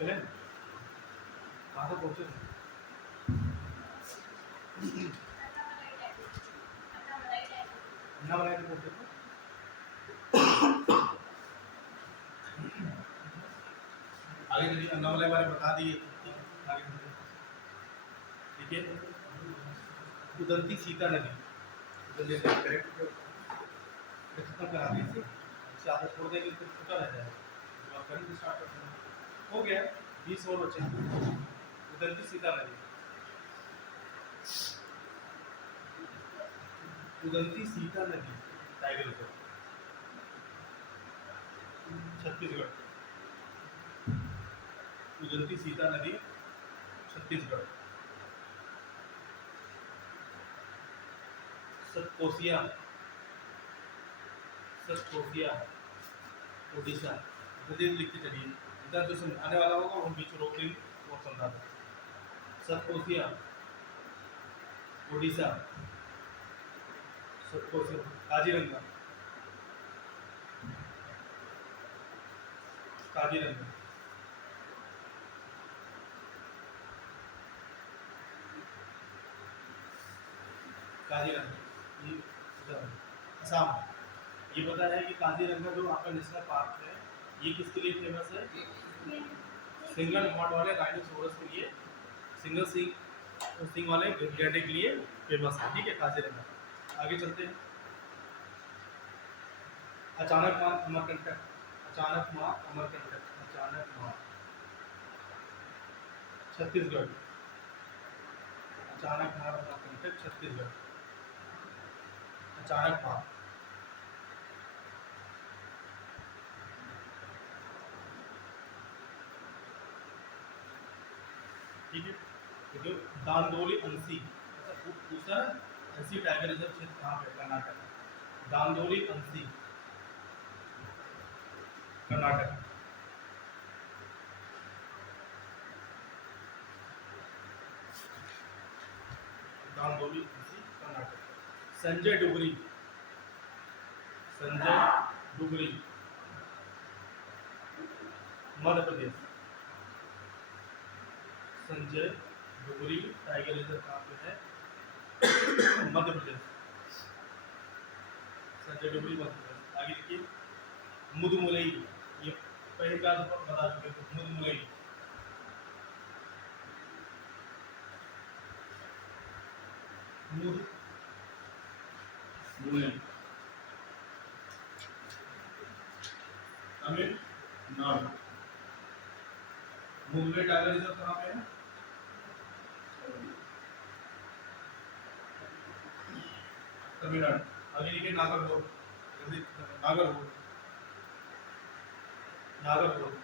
चले कहाँ तक पहुँचे थे? अन्नामलाई तक पहुँचे थे। आगे चलिए, अन्नामलाई बारे बता दिए। आगे चलिए, ठीक है। उदंती सीता नदी, उदंती नदी करेक्ट खत्म करा दीजिए, इससे आधा छोड़ देंगे तो छोटा रह जाएगा। तो आप करंट स्टार्ट करते हैं, हो गया 20 और बचे। उदंती सीता नदी, उदंती सीता नदी टाइगर रिजर्व छत्तीसगढ़। उदंती सीता नदी छत्तीसगढ़। सतकोसिया, सतकोसिया उड़ीसा। जल्दी लिखते चलिए, इधर जो समझाने वाला होगा वो बीच रोक लेंगे, वो समझा दें। सतकोसिया उड़ीसा। सतकोसिया काजीरंगा, काजीरंगा काजीरंगा ये असम। ये पता है कि काजीरंगा जो आपका नेशनल पार्क है ये किसके लिए फेमस है? सिंगल हॉर्न वाले राइनोसोरस के लिए, सिंगल सिंग वाले गैंडे के लिए फेमस है। ठीक है, काजीरंगा। आगे चलते हैं। अचानक मार अमरकंटक, अचानक मार अमरकंटक, अचानक मार छत्तीसगढ़। अचानक मार अमरकंटक छत्तीसगढ़। अचानक मार ठीक है। तो दांदोली अंसी, अच्छा पूछा अंसी टाइगर रिजर्व क्षेत्र कहाँ पे? कर्नाटक। दांदोली अंसी कर्नाटक। दांदोली अंसी कर्नाटक। संजय डुगरी, संजय डुगरी मध्य प्रदेश। संजय डुगरी टाइगर रिजर्व कहाँ पे है? मध्य प्रदेश। संजय डुगरी मध्य प्रदेश। आगे लिखिए, मुदमुलई, ये पहले का बता चुके थे। मुदमुलई, मुदमुलई तमिलनाडु। मुदमुलई टाइगर रिजर्व कहाँ पे है? तमिलनाडु। आगे लिखिए, नागरहोल, नागरहोल, नागरहोल,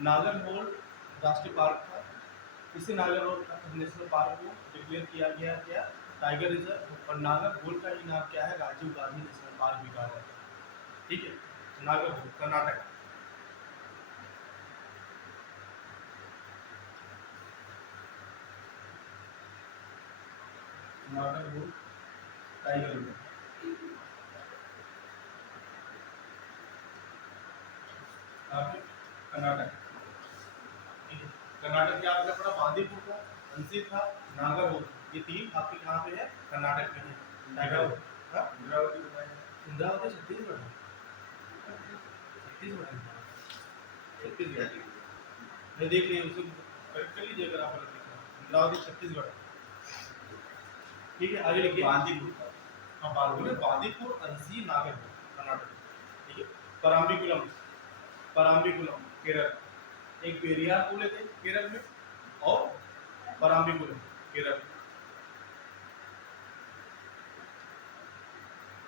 नागरहोल राष्ट्रीय पार्क था। इसी नागरहोल नेशनल पार्क को डिक्लेयर किया गया क्या? Tiger reserve. और नागरहोल का ही नाम क्या है? राजीव गांधी नेशनल पार्क भी कहा जाता है। ठीक है, नागरहोल कर्नाटक। Nagarhole tiger reserve Karnataka. कर्नाटक क्या आपने पढ़ा? बांदीपुर था, अंसी था, नागरहोल, ये तीन आपके कहाँ पे है? कर्नाटक में है। टाइगर इंद्रावती छत्तीसगढ़ है। छत्तीसगढ़ छत्तीसगढ़ मैं देख लिया, उसे करेक्ट कर लीजिए अगर आप गलत लिख रहे हैं। इंद्रावती छत्तीसगढ़। ठीक है, आगे लिखिए। बांदीपुर, हाँ बांदीपुर, अंसी, नागरहोल कर्नाटक। ठीक है, पराम्बिकुलम, पराम्बिकुलम केरल। एक पेरियार पुल है केरल में, और पराम्बिकुलम केरल।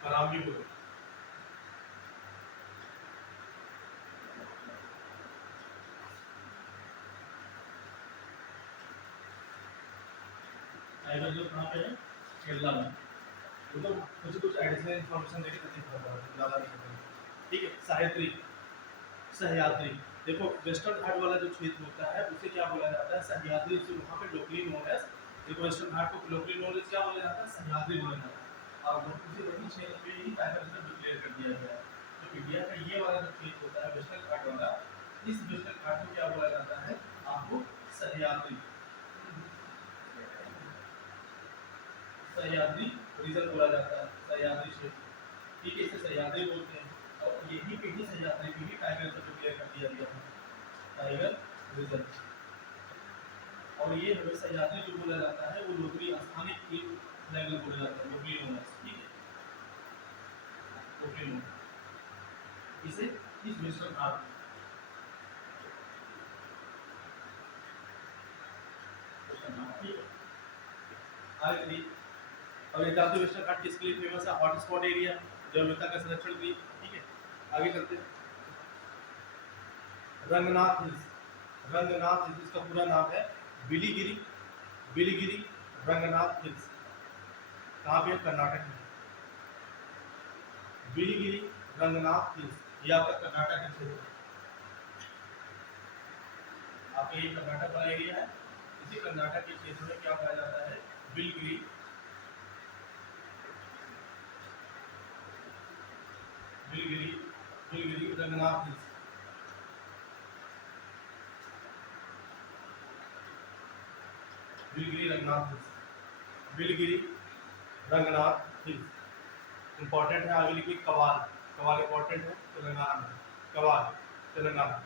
पराम्बिकुलम टाइगर जो कहाँ पे है? केरला में। वो तो मुझे कुछ एडिशनल इन्फॉर्मेशन देके तभी पता चला, ज़्यादा नहीं पता। ठीक है, सह्याद्री, सह्याद्री देखो वेस्टर्न घाट वाला जो क्षेत्र होता है उसे क्या बोला जाता है? सह्याद्री। से वहाँ पे लोकली नोन एज, देखो वेस्टर्न घाट को लोकली नोन एज क्या बोला जाता है? सह्याद्री बोला जाता है। और उसी वही क्षेत्र पे ही टाइगर रिजर्व डिक्लेयर कर दिया गया है। तो इंडिया का ये वाला जो क्षेत्र होता है वेस्टर्न घाट वाला, इस वेस्टर्न घाट को क्या बोला जाता है आपको? सह्याद्री, सह्याद्री रीजन बोला जाता है, सह्याद्री क्षेत्र। ठीक है, इसे सह्याद्री बोलते हैं। और यही पे ही सह्याद्री पे ही टाइगर रिजर्व क्लियर कर दिया गया है, टाइगर रिजर्व। और ये हमें सह्याद्री जो बोला जाता है वो लोकली स्थानिक लैंग्वेज बोला जाता है, लोकली नोन। ठीक है, लोकली नोन इसे इस वेस्टर्न घाट। ठीक है, आगे चलिए। और ये दादू वेस्टर्न घाट किसके लिए फेमस है? हॉटस्पॉट एरिया, जैविकता का संरक्षण के लिए। ठीक है, आगे चलते हैं। रंगनाथ हिल्स, रंगनाथ हिल्स इसका पूरा नाम है बिलीगिरी, बिलीगिरी रंगनाथ हिल्स। कहाँ पे? कर्नाटक में। बिलीगिरी रंगनाथ हिल्स ये आपका कर्नाटक का क्षेत्र है। आपका ये कर्नाटक वाला एरिया है। इसी कर्नाटक के क्षेत्र में क्या पाया जाता है? Biligiri, Biligiri, Biligiri Ranganath hills. Biligiri Ranganath hills, Biligiri Ranganath hills. Important है। आगे लिखिए कवाल, कवाल इंपॉर्टेंट है तेलंगाना में, कवाल तेलंगाना।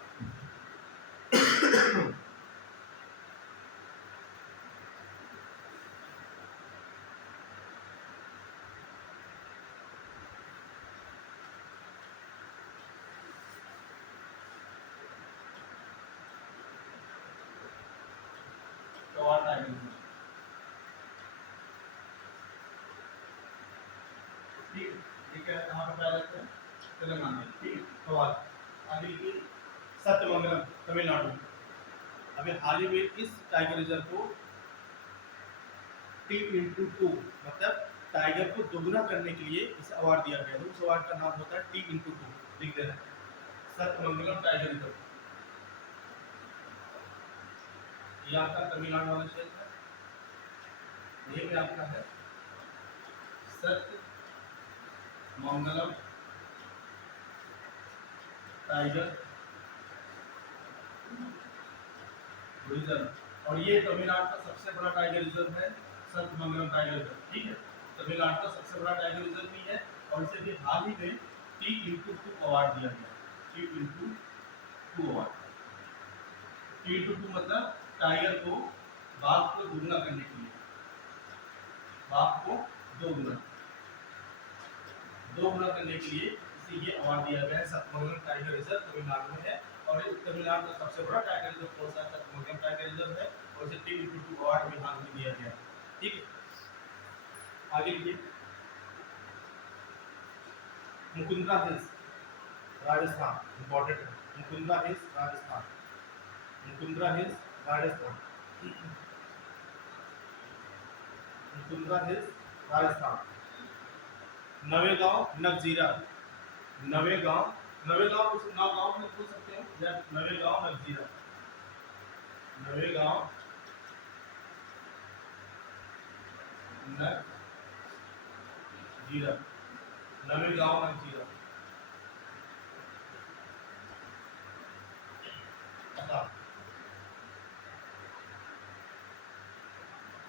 Kawal tiger reserve. ठीक है, ठीक है, कहाँ पर पाया जाता है? तेलंगाना में। ठीक है, कवाल। आगे लिखिए सत्यमंगलम, तमिलनाडु। अभी हाल ही में इस टाइगर रिजर्व को T/2 मतलब टाइगर को दोगुना करने के लिए इसे अवार्ड दिया गया है। उस अवार्ड का नाम होता है T/2, लिख देना, सत्यमंगलम टाइगर रिजर्व। ये आपका तमिलनाडु वाला क्षेत्र है। ये भी आपका है सत्यमंगलम टाइगर रिजर्व। और ये तमिलनाडु का सबसे बड़ा टाइगर रिजर्व है, सत्यमंगलम टाइगर रिजर्व। ठीक है, तमिलनाडु का सबसे बड़ा टाइगर रिजर्व भी है। और इसे भी हाल ही में T/2 अवार्ड दिया गया, T/2 अवार्ड। T/2 मतलब टाइगर को, बाघ को दोगुना करने के लिए, बाघ को दोगुना करने के लिए इसे ये अवार्ड दिया गया है। सत्यमंगलम टाइगर रिजर्व तमिलनाडु में है। और ये तमिलनाडु का सबसे बड़ा टाइगर रिजर्व कौन सा? सत्यमंगलम टाइगर रिजर्व है। और इसे T/2 अवार्ड भी हाल में दिया गया है। ठीक है, आगे लिखिए मुकुंदरा हिल्स, राजस्थान। इंपॉर्टेंट है, Mukundra hills Rajasthan, Mukundra hills Rajasthan, Mukundra hills Rajasthan. Navegaon Nagzira, Navegaon, Navegaon कुछ गाँव में बोल सकते हो या नवेगांव नगजीरा, नवेगांव नगजीरा, नवेगांव नगजीरा।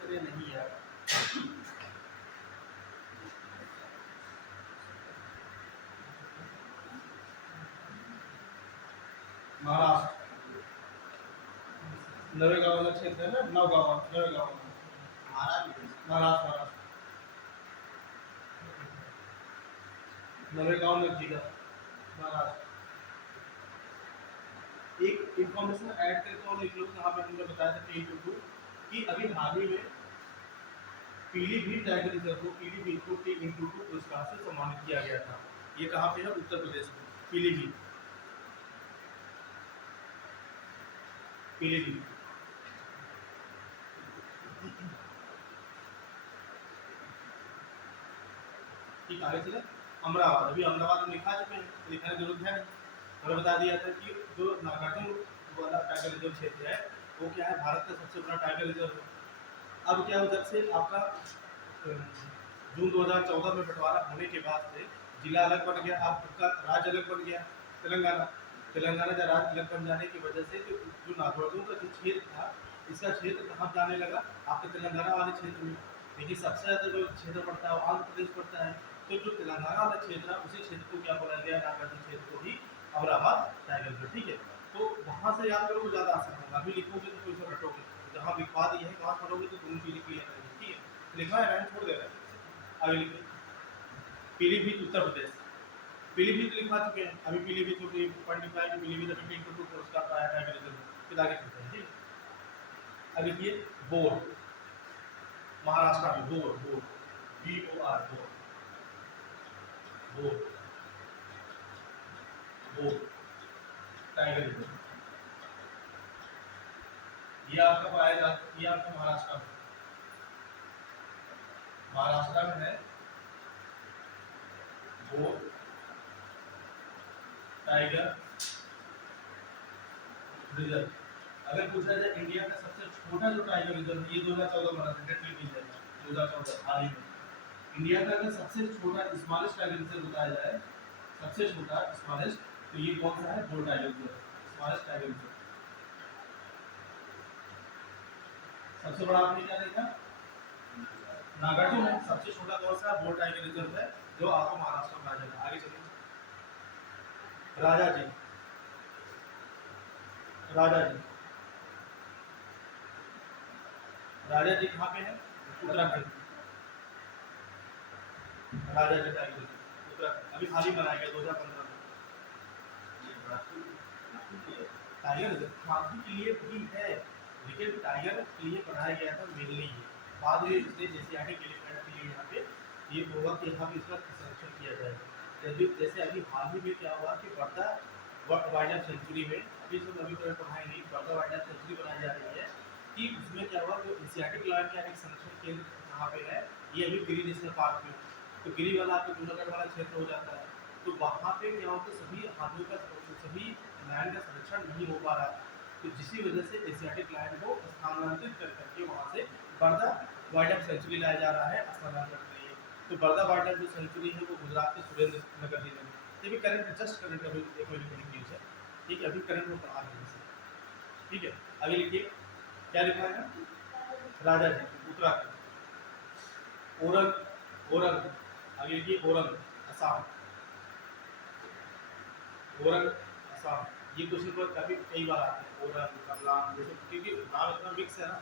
अरे नहीं यार, महाराष्ट्र, नवेगांव वाला क्षेत्र है ना, नवगांव, नवेगांव, महाराष्ट्र, महाराष्ट्र, नवेगांव नगजीरा, महाराष्ट्र। एक इंफॉर्मेशन ऐड करके और लिख लो, यहाँ पे हमने बताया था T/2 कि अभी हाल ही में पीलीभीत टाइगर रिजर्व को T/2 पुरस्कार से सम्मानित किया गया था। ये कहाँ पे है? उत्तर प्रदेश में, पीलीभीत, पीलीभीत। ठीक, आगे चले अमरावती। अभी अमरावती में लिखा चुके हैं, लिखने की जरूरत है नहीं। हमने बता दिया था कि जो नागार्जुन वाला टाइगर रिजर्व क्षेत्र है वो क्या है? भारत का सबसे बड़ा टाइगर रिजर्व है। अब क्या हो, जब से आपका जून 2014 में बंटवारा होने के बाद से जिला अलग बन गया, आपका राज्य अलग बन गया, तेलंगाना। तेलंगाना राज्य अलग बन जाने की वजह से जो नागरिकों का जो क्षेत्र था, इसका क्षेत्र कहाँ जाने लगा, आपके तेलंगाना वाले क्षेत्र में। लेकिन सबसे ज़्यादा जो क्षेत्र पड़ता है वो आंध्र प्रदेश पड़ता है। तो जो तेलंगाना वाला क्षेत्र है उसी क्षेत्र को क्या बोला गया, नागार्जुन क्षेत्र को ही अमराबाद टाइगर रिजर्व। ठीक है, तो वहाँ से याद करोगे ज़्यादा आसान होगा। अभी लिखोगे तो कोई सा रटोगे, जहाँ लिखवा दिए हैं वहाँ पढ़ोगे तो दोनों चीज़ें क्लियर करेंगे। ठीक है, लिखा है लाइन छोड़ देगा। आगे लिखिए, पीलीभीत उत्तर प्रदेश। पीलीभीत लिखवा चुके हैं, अभी पीलीभीत को पॉइंट लिखा है कि पीलीभीत अभी टीम पुरस्कार पाया टाइगर रिजर्व। फिर आगे चलते हैं। ठीक है, अब लिखिए बोर, महाराष्ट्र में bore, bore BOR, bore, bore, bore tiger reserve. ये आपका पाया जाता है, ये आपका महाराष्ट्र में, महाराष्ट्र में है बोर टाइगर रिजर्व। अगर पूछा जाए इंडिया का सबसे छोटा जो टाइगर रिजर्व, ये 2014 बना था, डेट लिख लीजिएगा 2014 हाल ही में। इंडिया का अगर सबसे छोटा स्मॉलेस्ट टाइगर रिजर्व बताया जाए, सबसे छोटा स्मॉलेस्ट, तो ये कौन सा है, bore tiger reserve, smallest tiger reserve. सबसे बड़ा आपने क्या देखा, नागार्जुन है। सबसे छोटा कौन सा, बोर टाइगर रिजर्व है, जो आपको महाराष्ट्र में आ जाएगा। आगे चलिए, राजा जी, राजा जी, राजा जी कहाँ पे है, उत्तराखंड। राजा जी टाइगर रिजर्व उत्तराखंड, अभी हाल ही बनाया गया 2015 में। टाइगर रिजर्व हाथी के लिए भी है, लेकिन टाइगर के लिए बनाया गया था मेनली ये। बाद में इसने एशियाटिक एलिफेंट के लिए यहाँ पे ये होगा कि यहाँ पे इसका संरक्षण किया जाएगा। जैसे अभी हाल ही में क्या हुआ कि वर्धा वाइल्ड लाइफ सेंचुरी में, अभी सब अभी तो पढ़ाई नहीं, वर्धा वाइल्ड लाइफ सेंचुरी बनाई जा रही है कि उसमें क्या हुआ, जो एशियाटिक लायन का एक संरक्षण केंद्र यहाँ पे है, ये अभी गिरी नेशनल पार्क में, तो गिरी वाला आपको जूनागढ़ वाला क्षेत्र हो जाता है। तो वहाँ पे क्या होता है, सभी हाथियों का, सभी लायन का संरक्षण नहीं हो पा रहा था, तो जिसकी वजह से एशियाटिक लायन को स्थानांतरित कर करके वहाँ से वर्धा वाइल्ड लाइफ सेंचुरी लाया जा रहा है स्थानांतरण के लिए। तो वर्धा वाइल्ड लाइफ जो सेंचुरी है वो गुजरात के सुरेंद्र नगर जिले में। ये भी करंट, जस्ट करंट अभी न्यूज है। ठीक है, अभी करंट में पढ़ा रहे हैं। ठीक है, आगे लिखिए, क्या लिखा है, राजा जी उत्तराखंड। ओरंग, ओरंग, आगे लिखिए, ओरंग असम, ओरंग असम। ये क्वेश्चन पर काफी कई बार आते हैं, ओरंग कमलान, जैसे क्योंकि नाम इतना मिक्स है ना,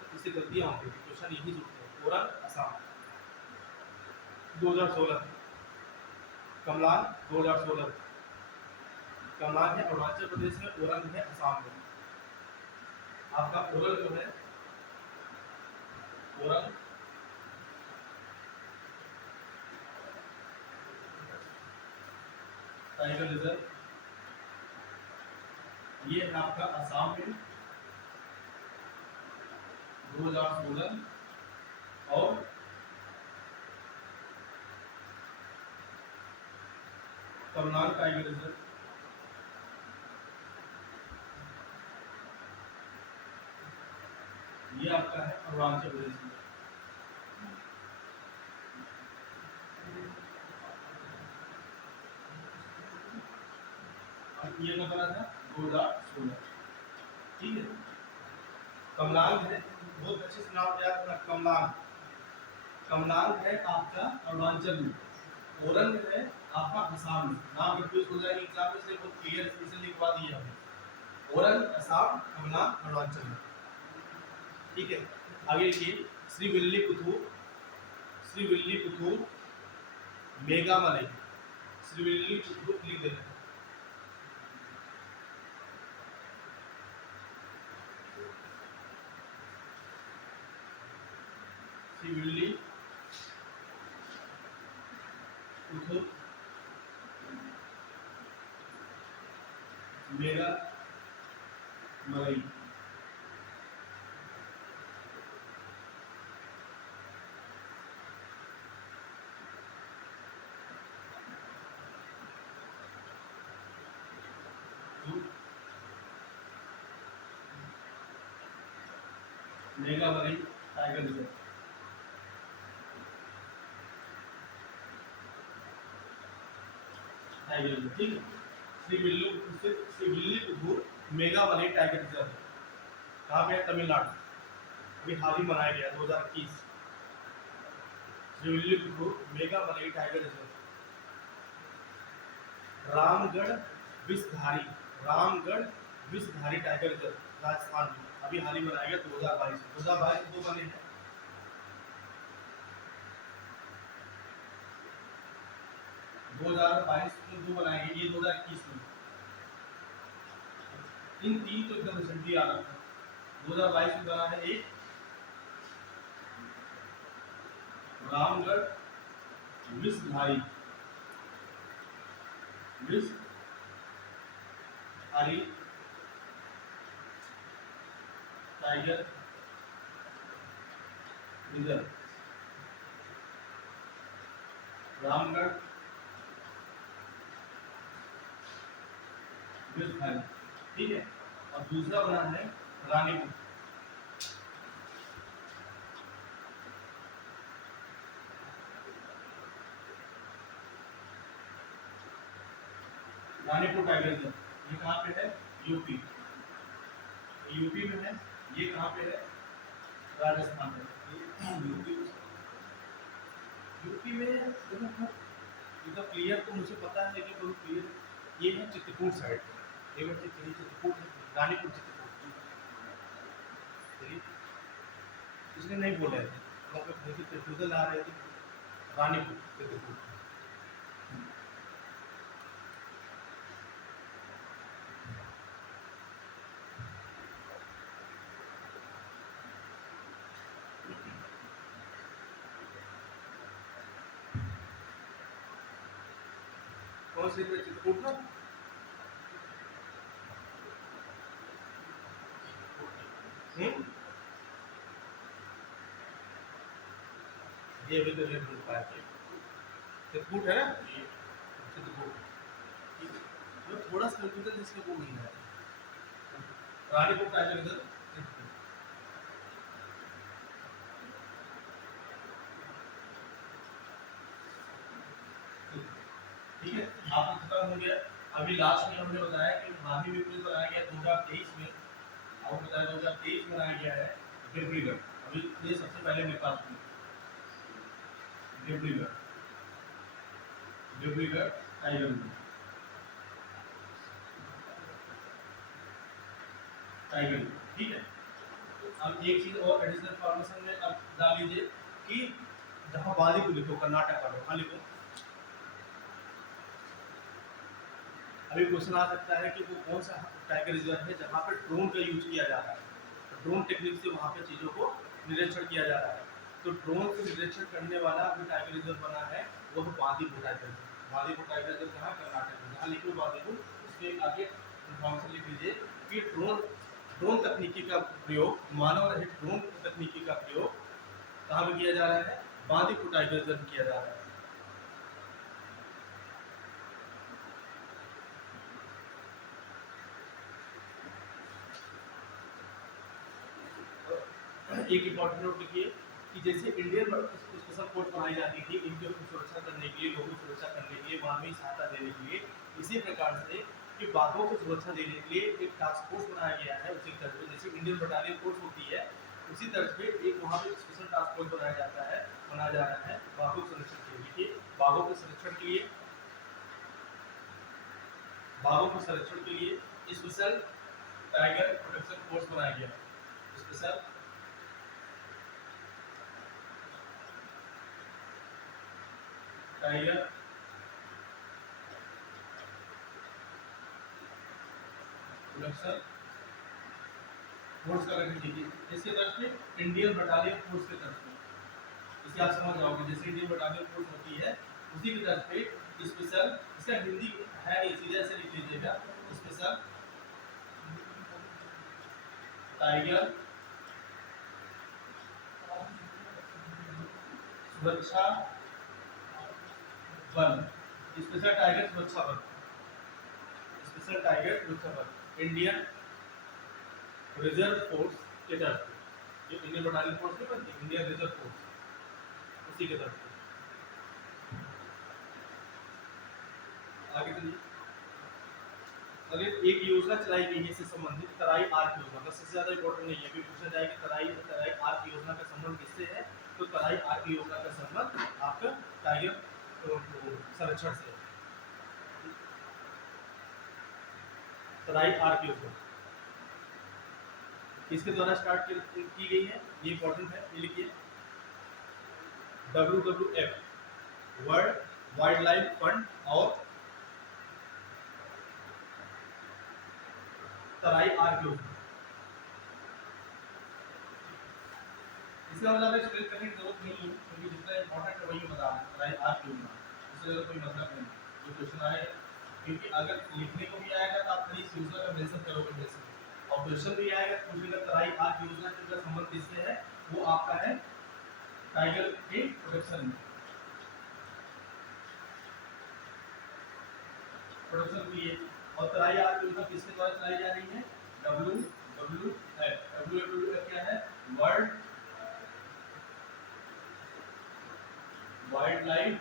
तो इससे गलतियां होती है, क्वेश्चन यही जुड़ते हैं। ओरंग असम 2016, कमलान 2016, कमलान है अरुणाचल प्रदेश में, ओरंग है असम में। आपका ओरंग जो है, ओरंग टाइगर रिजर्व, ये है आपका असम में 2016, और कमलान टाइगर रिजर्व ये आपका है अरुणाचल प्रदेश में। ये कब बना था, 2016। ठीक है, कमलान है, बहुत अच्छे से नाम याद रखना, कमलान, कमलान है आपका अरुणाचल में, ओरंग है आपका असम में। नाम कंफ्यूज हो जाएगा एग्जाम में, इसलिए बहुत क्लियर स्पेशल लिखवा दिया हमने, ओरंग असम, कमलान अरुणाचल में। ठीक है, आगे लिखिए, श्रीविल्लीपुतूर, श्रीविल्लीपुतूर मेघालय, श्रीविल्लीपुतूर लिख देना, Srivilliputhur Meghalaya. Meghalaya tiger reserve, tiger reserve. ठीक है, श्रीविल्लिबुतूर मेगा वनडे टाइगर रिजर्व कहाँ पे है? तमिलनाडु। अभी हाल ही मनाया गया 2021। श्रीविल्लिबुतूर मेगा वनडे tiger reserve. Ramgarh Vishdhari tiger reserve Rajasthan में अभी हाल ही मनाया गया 2022। 2022 में 2 बने हैं। 2022 में 2 बनाए गए, ये 2021 में। इन 3 तो एकदम रिसेंटली आ रहा था। 2022 में बना है एक रामगढ़ विषधारी टाइगर रिजर्व रामगढ़ विषधारी, ठीक है। और दूसरा बना है रानीपुर। रानीपुर टाइगर रिजर्व ये कहाँ पे है? यूपी में है। ये कहाँ पे है? राजस्थान में। यूपी में एकदम क्लियर तो मुझे पता है, लेकिन बहुत क्लियर ये है चित्रकूट साइड पे। चित्रकूट रानीपुर चित्रकूट इसलिए नहीं बोल रहे थे, वहाँ पे कंफ्यूजन आ रहे थे। रानीपुर चित्रकूट। कौन से चित्रकूट ना? ये भी तो रेड ग्रुप है। चित्रकूट है ना? ये चित्रकूट। जो थोड़ा सा कंफ्यूजन जिसके वो नहीं है। रानीपुर टाइगर रिजर्व ठीक है। आपको खत्म हो गया। अभी लास्ट में हमने बताया कि माही विप्लव बनाया गया 2023 में। आपको बताया 2023 में बनाया गया है डिब्रूगढ़। अभी ये सबसे पहले मेरे पास में डिब्रूगढ़ टाइगर रिजर्व, ठीक है। अब एक चीज और एडिशनल इंफॉर्मेशन में अब डाल लीजिए कि जहां बालीपुर लिखो, कर्नाटक का वहां लिखो। अभी क्वेश्चन आ सकता है कि वो कौन सा टाइगर रिजर्व है जहाँ पे ड्रोन का यूज किया जा रहा है। तो ड्रोन टेक्निक से वहाँ पे चीज़ों को निरीक्षण किया जा रहा है। तो ड्रोन से निरीक्षण करने वाला अभी टाइगर रिजर्व बना है वो है Bandipur tiger reserve. Bandipur tiger reserve जहाँ कर्नाटक में, जहाँ लिखो बांदीपुर, उसके आगे इन्फॉर्मेशन लिख लीजिए कि ड्रोन तकनीकी का प्रयोग, मानव रहित ड्रोन तकनीकी का प्रयोग कहाँ पे किया जा रहा है? बांदीपुर टाइगर रिजर्व में किया जा रहा है। एक इंपॉर्टेंट नोट लिखिए कि जैसे इंडियन स्पेशल फोर्स बनाई जाती थी इनकी सुरक्षा करने के लिए, लोगों की सुरक्षा करने के लिए, मानवीय सहायता देने के लिए, इसी प्रकार से कि बाघों को सुरक्षा देने के लिए एक टास्क फोर्स बनाया गया है। उसी तरह से जैसे इंडियन बटालियन फोर्स होती है, उसी तरह से एक वहाँ पे स्पेशल टास्क फोर्स बनाया जा रहा है बाघों के संरक्षण के लिए। बाघों के संरक्षण के लिए स्पेशल टाइगर प्रोटेक्शन फोर्स बनाया गया। स्पेशल टाइगर प्रोटेक्शन फोर्स का गठन कीजिए। इसके तरफ से इंडियन बटालियन फोर्स के तरफ से, इसे आप समझ जाओगे। जैसे इंडियन बटालियन फोर्स होती है उसी की तरफ से स्पेशल, इसका हिंदी है नहीं, सीधे ऐसे लिख लीजिएगा, स्पेशल टाइगर सुरक्षा बल, स्पेशल टाइगर सुरक्षा बल, स्पेशल टाइगर सुरक्षा बल इंडियन रिजर्व फोर्स के तरफ से। जो इंडियन बटालियन फोर्स नहीं बनती, इंडियन रिजर्व फोर्स, उसी के तरफ से। आगे चलिए। अगर एक योजना चलाई गई है इससे संबंधित तराई आर्क योजना, बस इससे ज्यादा इंपॉर्टेंट नहीं है कि पूछा जाए कि तराई तराई आर्क योजना का संबंध किससे है, तो तराई आर्क योजना का संबंध आपका टाइगर संरक्षण से है। तराई आर्क योजना किसके द्वारा स्टार्ट की गई है, ये इंपॉर्टेंट है, ये लिखिए WWF world wild life fund और तराई आर्क योजना। इसका मतलब एक्सप्लेन करने की जरूरत नहीं है क्योंकि जितना इंपॉर्टेंट है वही बता रहा है, तराई आर्क योजना, इससे कोई मतलब नहीं। जो क्वेश्चन आए क्योंकि अगर लिखने को भी आएगा तो आप खाली इस योजना का मेंशन करोगे बेसिक, और क्वेश्चन भी आएगा तो पूछेगा तराई आर्क योजना का संबंध किससे है, वो आपका है टाइगर के प्रोटेक्शन में, प्रोटेक्शन के लिए। और तराई आर्क योजना किसके द्वारा चलाई जा रही है, WWF क्या है, वर्ल्ड वाइल्ड लाइफ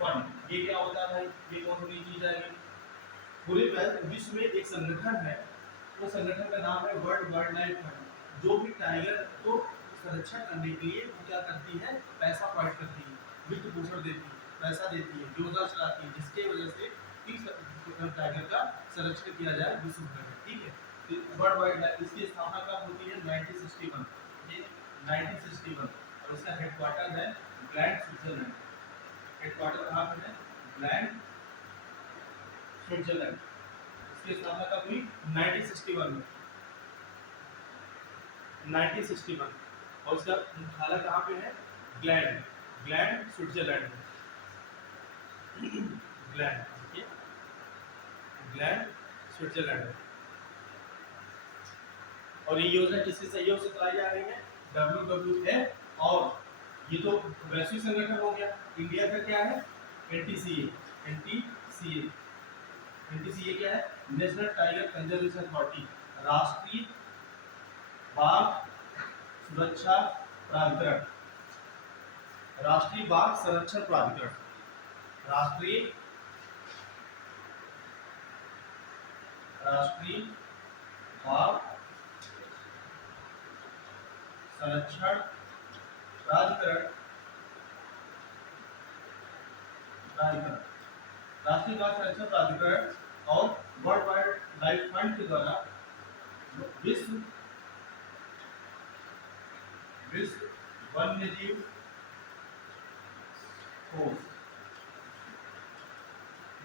फंड। ये क्या होता है भाई, ये कौन सी चीज है, पूरे विश्व में एक संगठन है, वो संगठन का नाम है वर्ल्ड वाइल्ड लाइफ फंड, जो भी टाइगर को संरक्षण करने के लिए क्या करती है, पैसा प्रोवाइड करती है, वित्त पोषण देती है, पैसा देती है, योजना चलाती है, जिसके वजह से टाइगर का संरक्षण किया जाए विश्व भर में। ठीक है, वर्ल्ड वाइल्ड लाइफ, इसकी स्थापना कब होती है, 1961, ये 1961, और इसका हेडक्वार्टर है ग्लैंड, स्विट्जरलैंड। हेडक्वार्टर कहाँ पे है, ग्लैंड, स्विट्जरलैंड। इसकी स्थापना कब हुई, 1961 में, 1961, और इसका मुख्यालय कहाँ पे है, ग्लैंड, ग्लैंड स्विट्जरलैंड में, ग्लैंड, ठीक है, ग्लैंड स्विट्जरलैंड में। और ये योजना किसके सहयोग से चलाई जा रही है, WWF, और ये तो वैश्विक संगठन हो गया, इंडिया का क्या है, NTCA, NTCA, NTCA क्या है, नेशनल टाइगर कंजर्वेशन अथॉरिटी, राष्ट्रीय बाघ सुरक्षा प्राधिकरण, राष्ट्रीय बाघ संरक्षण प्राधिकरण, राष्ट्रीय बाघ संरक्षण प्राधिकरण, राष्ट्रीय बाघ संरक्षण प्राधिकरण और वर्ल्ड वाइल्ड लाइफ फंड के द्वारा विश्व वन्यजीव कोष,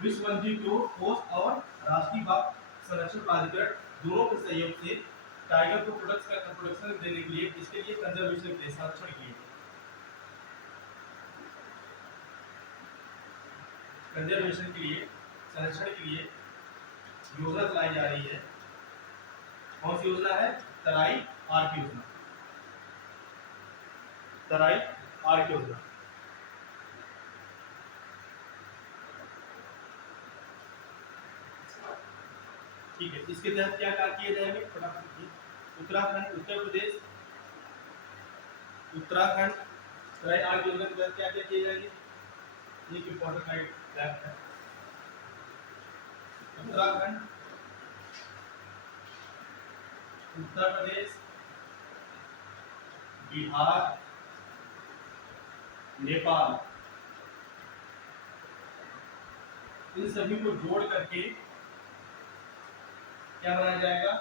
विश्व वन्यजीव कोष और राष्ट्रीय बाघ संरक्षण प्राधिकरण दोनों के सहयोग से टाइगर को प्रोटेक्शन देने के लिए, इसके लिए कंजर्वेशन के लिए, संरक्षण के लिए, कंजर्वेशन के लिए, संरक्षण के लिए योजना चलाई जा रही है। कौन सी योजना है, तराई आर्क योजना, तराई आर्क योजना। ठीक है, इसके तहत क्या कार्य किए जाएंगे, उत्तराखंड, उत्तर प्रदेश, उत्तराखंड तराई आर्क योजना के तहत क्या क्या किए जाएंगे, एक इंपॉर्टेंट फैक्ट है, उत्तराखंड, उत्तर प्रदेश, बिहार, नेपाल, इन सभी को जोड़ करके क्या बनाया जाएगा,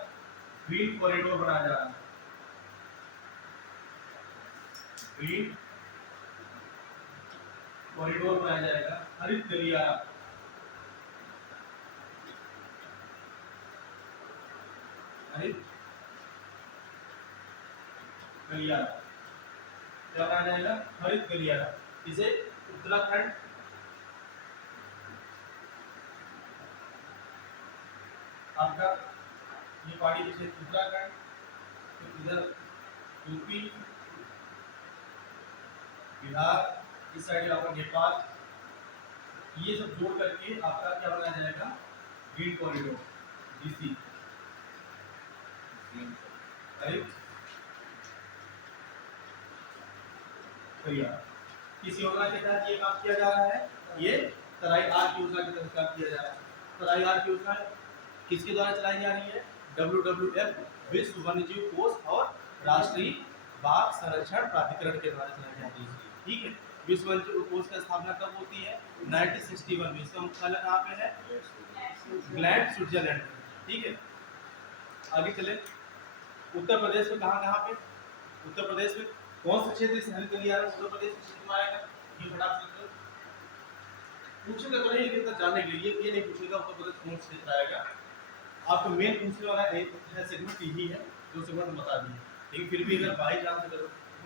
ग्रीन कॉरिडोर बनाया जा रहा है, ग्रीन कॉरिडोर बनाया जाएगा, हरित गलियारा, हरित गलियारा क्या बनाया जाएगा, हरित गलियारा। इसे उत्तराखंड, आपका ये पहाड़ी जैसे उत्तराखंड, इधर यूपी, बिहार, इस साइड आपका नेपाल, ये सब जोड़ करके आपका क्या बनाया जाएगा, ग्रीन कॉरिडोर, GC, इस योजना के तहत ये काम किया जा रहा है, ये तराई आर्क योजना के तहत काम किया जा रहा है। IRQ योजना किसके द्वारा चलाई जा रही है? WWF विश्व वन्यजीव कोष और राष्ट्रीय बाघ संरक्षण प्राधिकरण के द्वारा चलाई जा रही है। ठीक है, विश्व वन्यजीव कोष की स्थापना कब होती है? 1961 में। इसका मुख्यालय कहाँ पे है? ग्लैंड, स्विट्जरलैंड में। ठीक है, आगे चले। उत्तर प्रदेश में कहाँ पे? उत्तर प्रदेश में कौन सा क्षेत्र इस हरित गलियारा उत्तर प्रदेश क्षेत्र में आएगा? ये फटाफट से पूछेगा तो नहीं, लेकिन जानने के लिए ये नहीं पूछेगा उत्तर प्रदेश कौन सा क्षेत्र आएगा। आपको मेन पूछने वाला है सेगमेंट यही है, जो सेगमेंट बता दिए, लेकिन फिर भी अगर बाई चांस अगर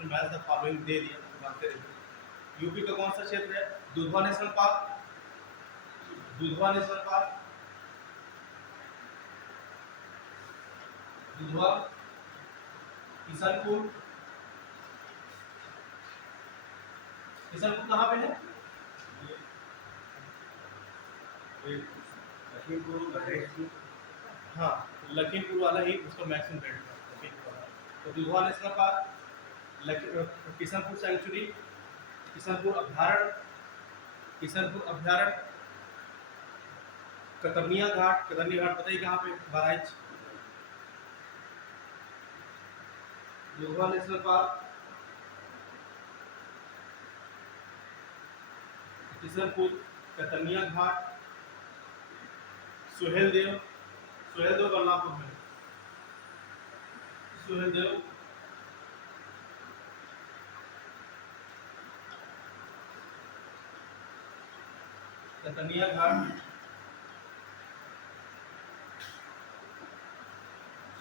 मैथ का फॉलोइंग दे दिया तो मानते रहिए। यूपी का कौन सा क्षेत्र है? Dudhwa national park, Dudhwa national park, Dudhwa, Kishanpur, Kishanpur कहाँ पे है? लखीमपुर, हाँ लखीमपुर वाला ही उसका मैक्सिमम रेट है लखीमपुर वाला। तो Dudhwa national park, Kishanpur sanctuary, Kishanpur अभ्यारण्य, किशनपुर अभ्यारण्य, कतरनिया घाट, कतरनिया घाट बताइए कहाँ पे? बहराइच। दुधवा नेशनल पार्क, किशनपुर, कतरनिया घाट, सुहेलदेव, सुहेलदेव बलरामपुर में, सुहेलदेव, कतरनिया घाट,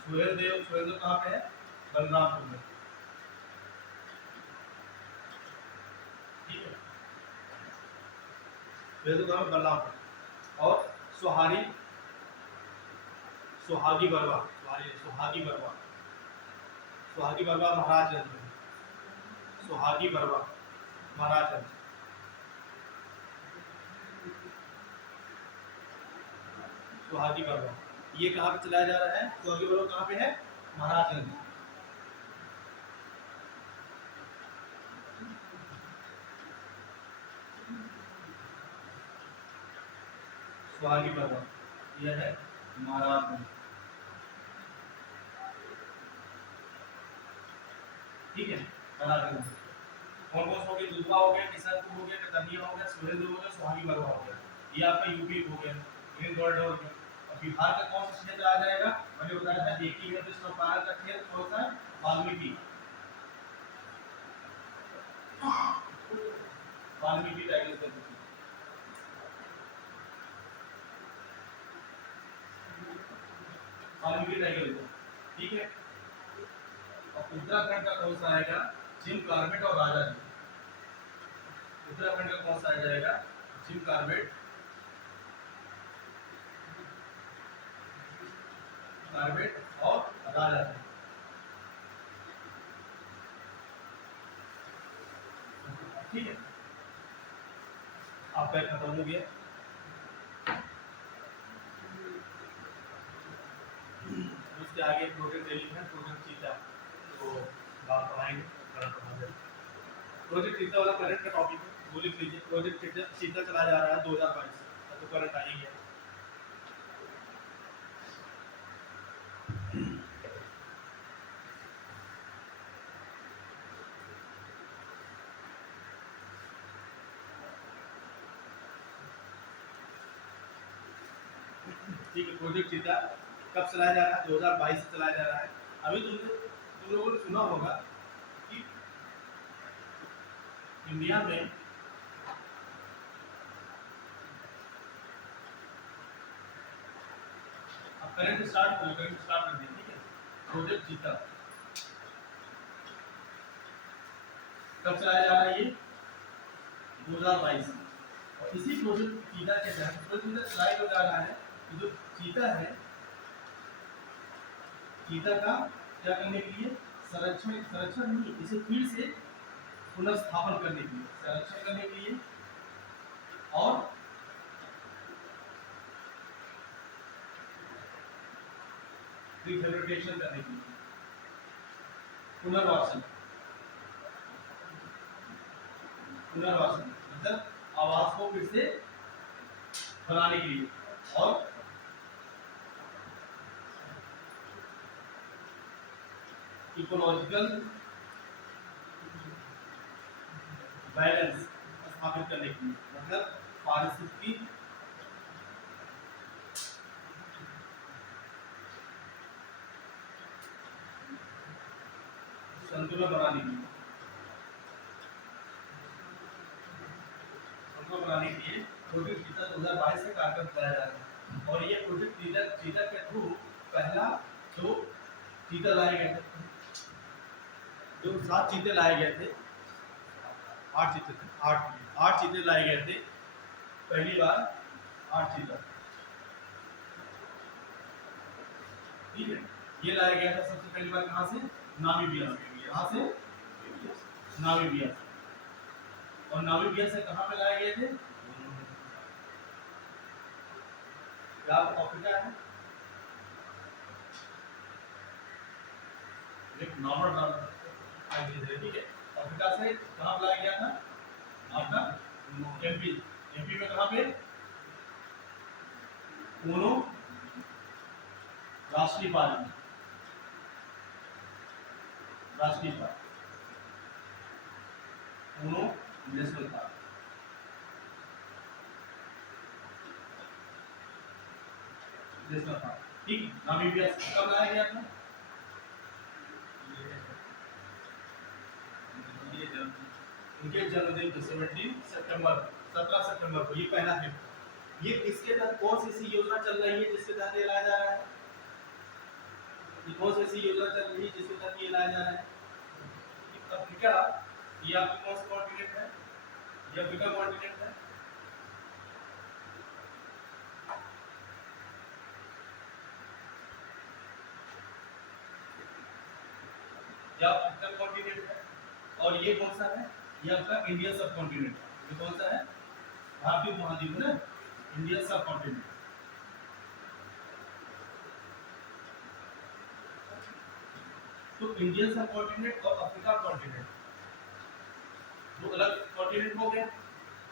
सुहेलदेव, सुहेलदेव कहाँ पे है? बलरामपुर में। ठीक है, सुहेलदेव कहाँ पे? बलरामपुर। और सुहारी, सुहागी बरवा, सुहागी बरवा, सुहागी बरवा महाराजगंज में, सुहागी बरवा महाराजगंज, सुहागी बरवा ये कहाँ पे चलाया जा रहा है? सुहागी बरवा कहाँ पे है? महाराजगंज। सुहागी बरवा यह है महाराजगंज। ठीक है, महाराजगंज। कौन कौन हो गए? दुधवा हो गया, किशनपुर हो गया, कतरनिया हो गया, सुहेलदेव हो गया, सुहागी बरवा हो गया। ये आपका यूपी हो गया, ग्रीन कॉरिडोर हो गया। और बिहार का कौन सा क्षेत्र आ जाएगा? मैंने बताया था एक ही है जिसका पार का क्षेत्र कौन सा है? Valmiki, Valmiki tiger reserve. Valmiki tiger reserve. ठीक है, और उत्तराखंड का कौन सा आएगा? जिम कॉर्बेट और राजा जी। उत्तराखंड का कौन सा आ जाएगा? जिम कॉर्बेट, कॉर्बेट और राजा जी। ठीक है, आपका खत्म हो गया। उसके आगे प्रोजेक्ट डेली है, प्रोजेक्ट चीता, तो बात पढ़ाएंगे, प्रोजेक्ट चीता वाला करंट का टॉपिक है, वो लिख लीजिए। प्रोजेक्ट चीता चला जा रहा है 2022 से, तो करंट आ ही गया। ठीक है, प्रोजेक्ट चीता कब चलाया जा रहा है? 2022 से चलाया जा रहा है। अभी तुम लोगों ने सुना होगा कि इंडिया में करंट स्टार्ट कर दिया। ठीक है, प्रोजेक्ट चीता कब चलाया जा रहा है? ये 2022। और इसी प्रोजेक्ट चीता के तहत प्रोजेक्ट चलाया जा रहा है। जो चीता है, चीता का क्या करने के लिए? संरक्षण नहीं, इसे फिर से पुनर्स्थापन करने के लिए, संरक्षण करने के लिए और रिहेबिलिटेशन करने के लिए, पुनर्वासन, पुनर्वासन मतलब आवास को फिर से बनाने के लिए। और इकोलॉजिकल बैलेंस स्थापित करने के लिए, मतलब पारिस्थितिकी संतुलन बनाने के लिए, संतुलन बनाने के लिए प्रोजेक्ट चीता 2022 से कार्यक्रम चलाया जा रहा है। और ये प्रोजेक्ट चीता के थ्रू पहला जो चीता लाए गए थे, जो 7 चीते लाए गए थे, 8 चीते थे, 8 चीते लाए गए थे पहली बार, 8 चीता, ठीक है। ये लाया गया था सबसे पहली बार कहाँ से? नामीबिया से। कहाँ से? नामीबिया से। और नामीबिया से कहाँ पे लाए गए थे? क्या अफ्रीका है? एक नॉर्मल आइडिया, ठीक है। अफ्रीका से कहाँ लाया गया था? आपका एमपी। एमपी में कहाँ पे? ऊनो राष्ट्रीय पार्क, राष्ट्रीय park, Uno national park, national park, ठीक। नामीबिया से कब लाया गया था? उनके जन्मदिन 17 सितंबर को, ये पहला है। ये किसके तहत, कौन सी ऐसी योजना चल रही है जिसके तहत ये लाया जा रहा है? ये कौन सी ऐसी योजना चल रही है जिसके तहत ये लाया जा रहा है? अफ्रीका, ये आपका कौन सा कॉन्टिनेंट है? ये अफ्रीका कॉन्टिनेंट है। या अफ्रीका कॉन्टिनेंट है। और ये कौन सा है? ये आपका इंडियन सब कॉन्टिनेंट है। ये कौन सा है? भारतीय महाद्वीप ना, इंडियन सब कॉन्टिनेंट। तो इंडियन सब कॉन्टिनेंट और अफ्रीका कॉन्टिनेंट दो अलग कॉन्टिनेंट हो गए।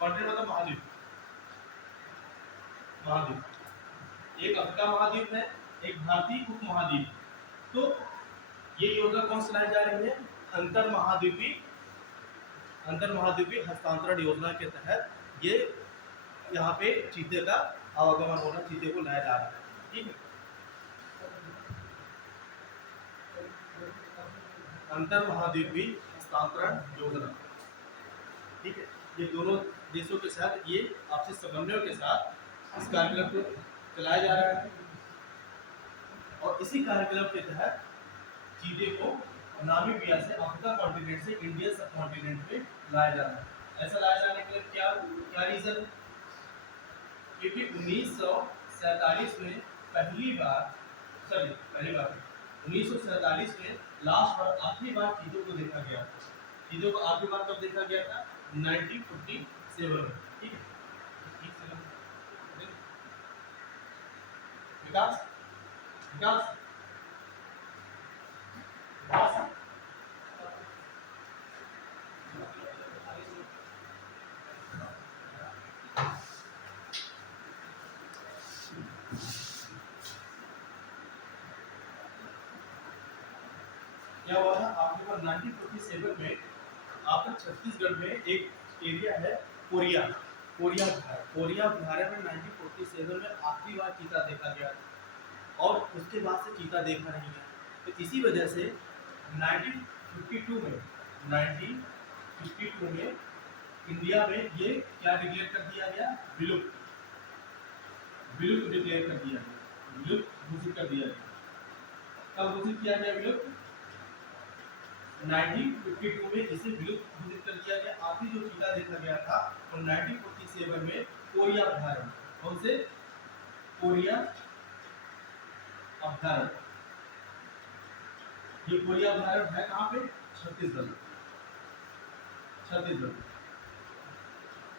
कॉन्टिनेंट मतलब महाद्वीप, महाद्वीप। एक अफ्रीका महाद्वीप है, एक भारतीय उप महाद्वीप। तो ये योजना कौन चलाई जा रही है? अंतर महाद्वीपीय हस्तांतरण योजना के तहत ये यहाँ पे चीते का आवागमन होना, चीते को लाया जा रहा है, ठीक है। अंतर महाद्वीपीय हस्तांतरण योजना, ठीक है। ये दोनों देशों के साथ, ये आपसी समन्वय के साथ इस कार्यक्रम को चलाया जा रहा है। और इसी कार्यक्रम के तहत चीते को नामीबिया से, अफ्रीका कॉन्टिनेंट से इंडियन सब कॉन्टिनेंट पे लाया जा रहा है। ऐसा लाया जाने के लिए क्या रीजन? क्योंकि 1947 में पहली बार 1947 में लास्ट बार, आखिरी बार चीतों को देखा गया। चीतों को आखिरी बार कब देखा गया था? 1947 में, ठीक है। विकास विकास क्या हुआ था आपके पास 1947 में? आपका छत्तीसगढ़ में एक एरिया है कोरिया, कोरिया अभ्यारण्य में 1947 में आखिरी बार चीता देखा गया और उसके बाद से चीता देखा नहीं गया। तो इसी वजह से 1952 में इंडिया में ये क्या डिक्लेयर कर दिया गया? विलुप्त डिक्लेयर कर दिया गया, विलुप्त घोषित कर दिया गया। कब घोषित किया गया विलुप्त? 1952 में इसे विलुप्त घोषित कर दिया गया। आखिरी जो चीता देखा गया था और 1947 में कोरिया अभ्यारण्य, कौन से? कोरिया अभ्यारण्य। ये कोरिया अभ्यारण्य है कहाँ पे? छत्तीसगढ़,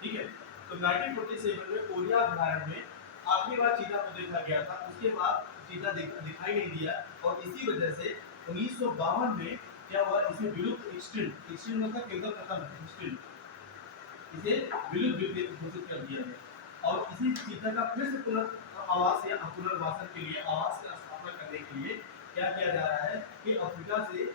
ठीक है। तो 1947 में कोरिया अभ्यारण्य में आखिरी बार चीता को देखा गया था। उसके बाद चीता दिखाई नहीं दिया और इसी वजह से 1952 में क्या हुआ? इसे विलुप्त, एक्सटिंक्ट मतलब एकदम खत्म, एक्सटिंक्ट, इसे विलुप्त घोषित कर दिया गया। और इसी चीता का फिर से पुनर्वास या पुनर्वासन के लिए आवास की स्थापना करने के लिए क्या किया जा रहा है कि अफ्रीका से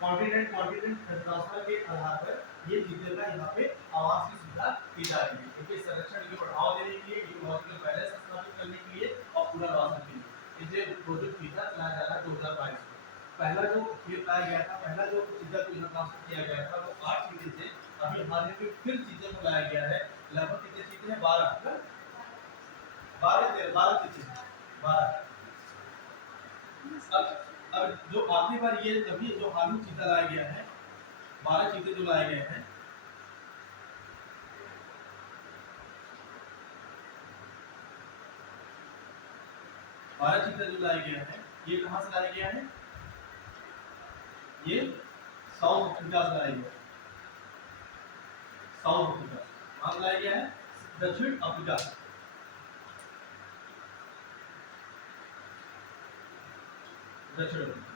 कॉन्टिनेंट ट्रांसफर के आधार पर ये चीते का यहाँ पे आवास की सुविधा की जा रही है, इनके संरक्षण को बढ़ावा देने के लिए, इकोलॉजिकल बैलेंस स्थापित करने के लिए और पुनर्वासन के लिए ये प्रोजेक्ट चीता चलाया जा रहा है 2022 में। पहला जो खेत लाया गया था, पहला जो चीता को यहाँ ट्रांसफर किया गया था वो 8 चीते थे। अभी हाल ही में फिर चीते को लाया गया है, लगभग कितने चीते हैं? 12 चीते, 12। अब जो आखिरी बार ये अभी जो हाल में चीता लाया गया है, 12 चीते जो लाए गए हैं, ये कहाँ से लाया गया है? ये साउथ अफ्रीका से लाया गया, साउथ अफ्रीका कहाँ लाया गया है? दक्षिण अफ्रीका से। दक्षिण अफ्रीका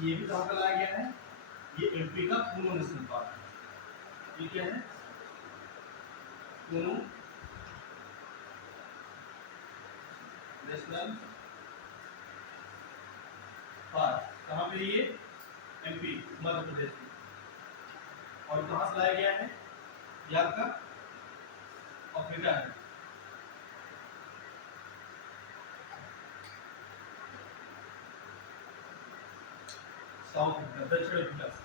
ये भी कहाँ का लाया गया है? ये एमपी का कूनो नेशनल पार्क है। ये क्या है? Kuno national park. कहाँ पे? ये एमपी, मध्य प्रदेश में। और कहाँ से लाया गया है? ये आपका अफ्रीका है। साउथ अफ्रीका, दक्षिण अफ्रीका से।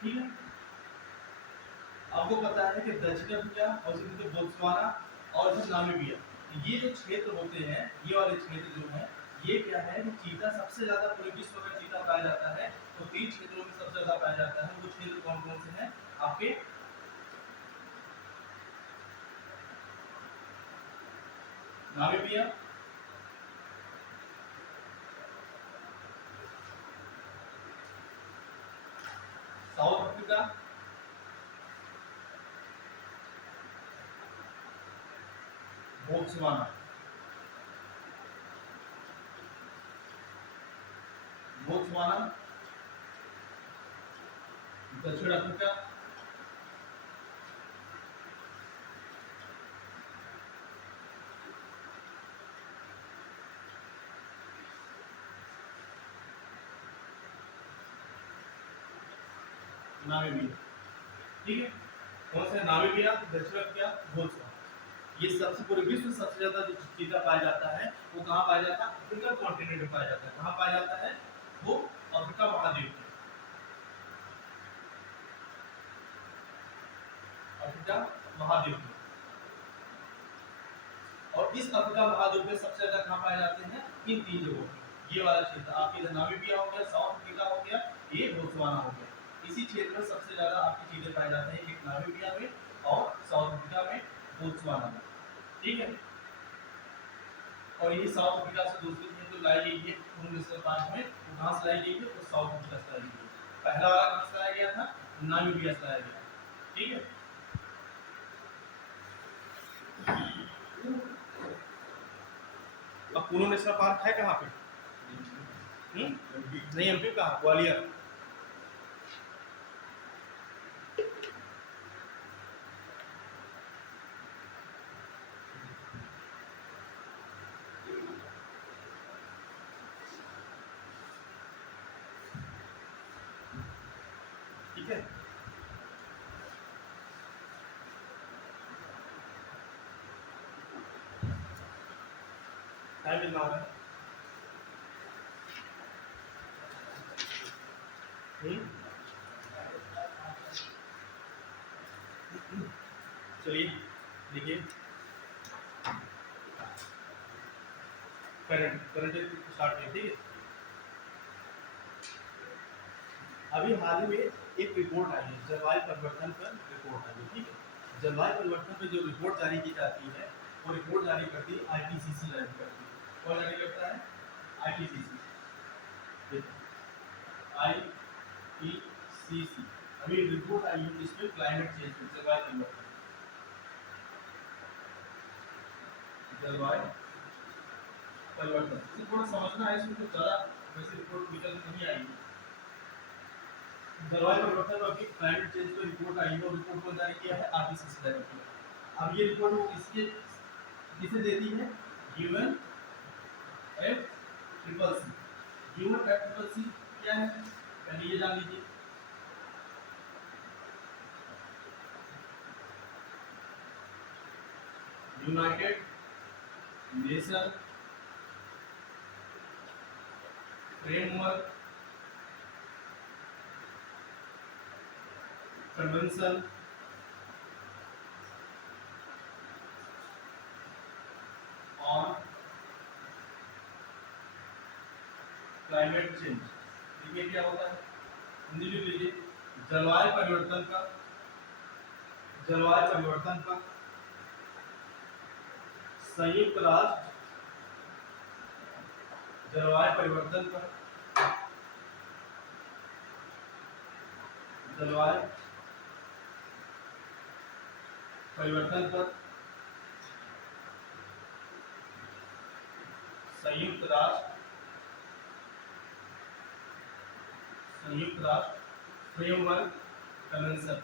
ठीक है, आपको पता है कि दक्षिण अफ्रीका और बोत्सवाना और जो नामीबिया, ये जो क्षेत्र होते हैं, ये वाले क्षेत्र जो है, ये क्या है कि चीता सबसे ज्यादा पूरे विश्व में चीता पाया जाता है। तो 3 क्षेत्रों में सबसे ज्यादा पाया जाता है। वो क्षेत्र कौन कौन से हैं आपके? नामीबिया, साउथ अफ्रीका, बोत्सवाना, दक्षिण अफ्रीका, नामीबिया। ठीक है, कौन से? नामीबिया, दक्षिण अफ्रीका, बोत्सवाना। ये सबसे पूरे विश्व में सबसे ज्यादा जो चीता पाया जाता है वो कहाँ पाया जाता है? अफ्रीका कॉन्टिनेंट में पाया जाता है। कहाँ पाया जाता है? वो अफ्रीका महाद्वीप में, अफ्रीका महाद्वीप में। और इस अफ्रीका महाद्वीप में सबसे ज्यादा कहाँ पाए जाते हैं? इन 3 जगहों पे। ये वाला क्षेत्र आपके इधर नामीबिया हो गया, साउथ अफ्रीका हो गया, ये बोत्सवाना हो गया। इसी क्षेत्र में सबसे ज्यादा आपकी चीजें पाए जाते हैं, एक नामीबिया में और साउथ अफ्रीका में, बोत्सवाना में। ठीक है, और ये साउथ अफ्रीका से दूसरी चीज जो लाई गई है कूनो नेशनल पार्क में, वो कहाँ से लाई गई है? वो साउथ अफ्रीका से लाई गई है। पहला वाला कहाँ से लाया गया था? नामीबिया से लाया गया। ठीक है, अब कूनो नेशनल पार्क है कहाँ पे? नहीं, एमपी कहाँ? ग्वालियर। ठीक है, टाइम कितना हो रहा है? चलिए देखिए, करंट स्टार्ट करें। ठीक है, अभी हाल ही में एक रिपोर्ट आई है, जलवायु परिवर्तन पर रिपोर्ट आई है, ठीक है। जलवायु परिवर्तन पर जो रिपोर्ट जारी की जाती है वो रिपोर्ट जारी करती है IPCC जारी करती है। कौन जारी करता है? IPCC। IPCC अभी रिपोर्ट आई है इसमें क्लाइमेट चेंज पर, जलवायु परिवर्तन, जलवायु परिवर्तन। इसे थोड़ा समझना है, इसमें कुछ ज़्यादा वैसे रिपोर्ट निकल नहीं आएगी। जलवायु परिवर्तन पर अभी क्लाइमेट चेंज पर रिपोर्ट आई है और रिपोर्ट को जारी किया है IPCC जारी किया है। अब ये रिपोर्ट वो किसे देती है? UNFCCC। UNFCCC क्या है? पहले ये जान लीजिए। United nation framework convention on climate change. ये क्या होता है? हिंदी में लीजिए, जलवायु परिवर्तन का संयुक्त राष्ट्र जलवायु परिवर्तन पर संयुक्त राष्ट्र फ्रेमवर्क कन्वेंशन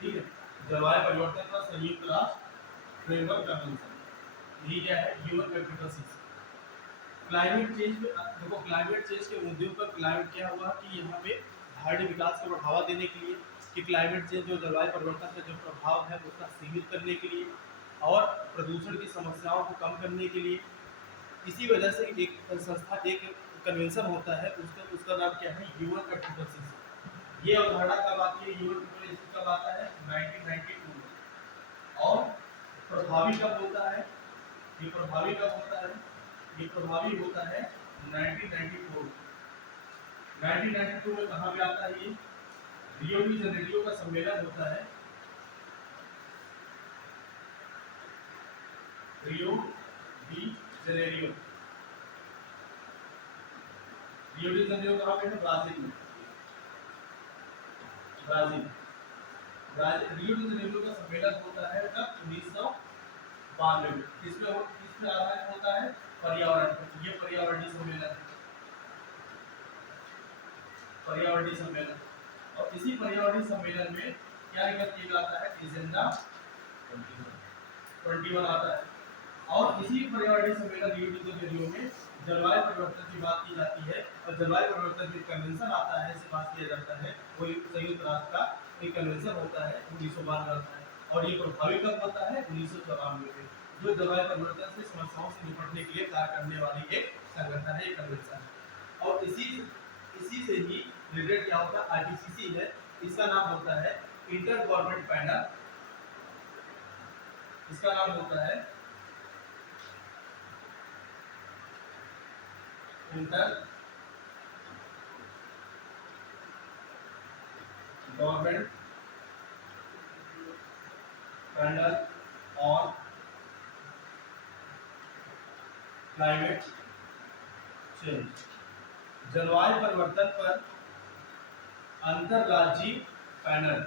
ठीक है। जलवायु परिवर्तन का संयुक्त राष्ट्र फ्रेमवर्क कन्वेंशन, यही क्या है? UNFCCC। क्लाइमेट चेंज पे देखो, क्लाइमेट चेंज के मुद्दों पर क्लाइमेट क्या हुआ कि यहाँ पे धारणीय विकास को बढ़ावा देने के लिए, कि क्लाइमेट चेंज जो जलवायु परिवर्तन का जो प्रभाव है उसका सीमित करने के लिए और प्रदूषण की समस्याओं को कम करने के लिए, इसी वजह से एक संस्था, एक कन्वेंशन होता है, उसका नाम क्या है? UNFCCC। ये अवधारणा कब आती है? UNFCCC कब आता है? 1992 में। और प्रभावी कब होता है? ये प्रभावी होता है 1994। 1992 में कहाँ पे आता है ये? रियो डी जेनेरियो का सम्मेलन होता है। रियो डी जेनेरियो कहाँ पे है? ब्राजील में। रियो डी जेनेरियो का सम्मेलन होता है कब? 1992 में। किसमें आधारित होता है? पर्यावरण। ये पर्यावरणीय सम्मेलन और इसी पर्यावरणीय सम्मेलन में क्या निकल के आता है? एजेंडा 21 आता है। और इसी पर्यावरणीय सम्मेलन रियो डी जेनेरियो में जलवायु परिवर्तन की बात की जाती है और जलवायु परिवर्तन की कन्वेंशन आता है, इसे बात किया जाता है। वो संयुक्त राष्ट्र का एक कन्वेंशन होता है, 1992 आता है। और ये प्रभावी कब होता है? 1994 में, जो जलवायु परिवर्तन से समस्याओं से निपटने के लिए कार्य करने वाली एक संगठन है, एक कन्वेंशन है। और इसी से ही रिलेटेड क्या होता है? IPCC है, इसका नाम होता है इंटर गवर्नमेंट पैनल। इसका नाम होता है inter government panel on climate change. जलवायु परिवर्तन पर अंतरराज्यीय पैनल।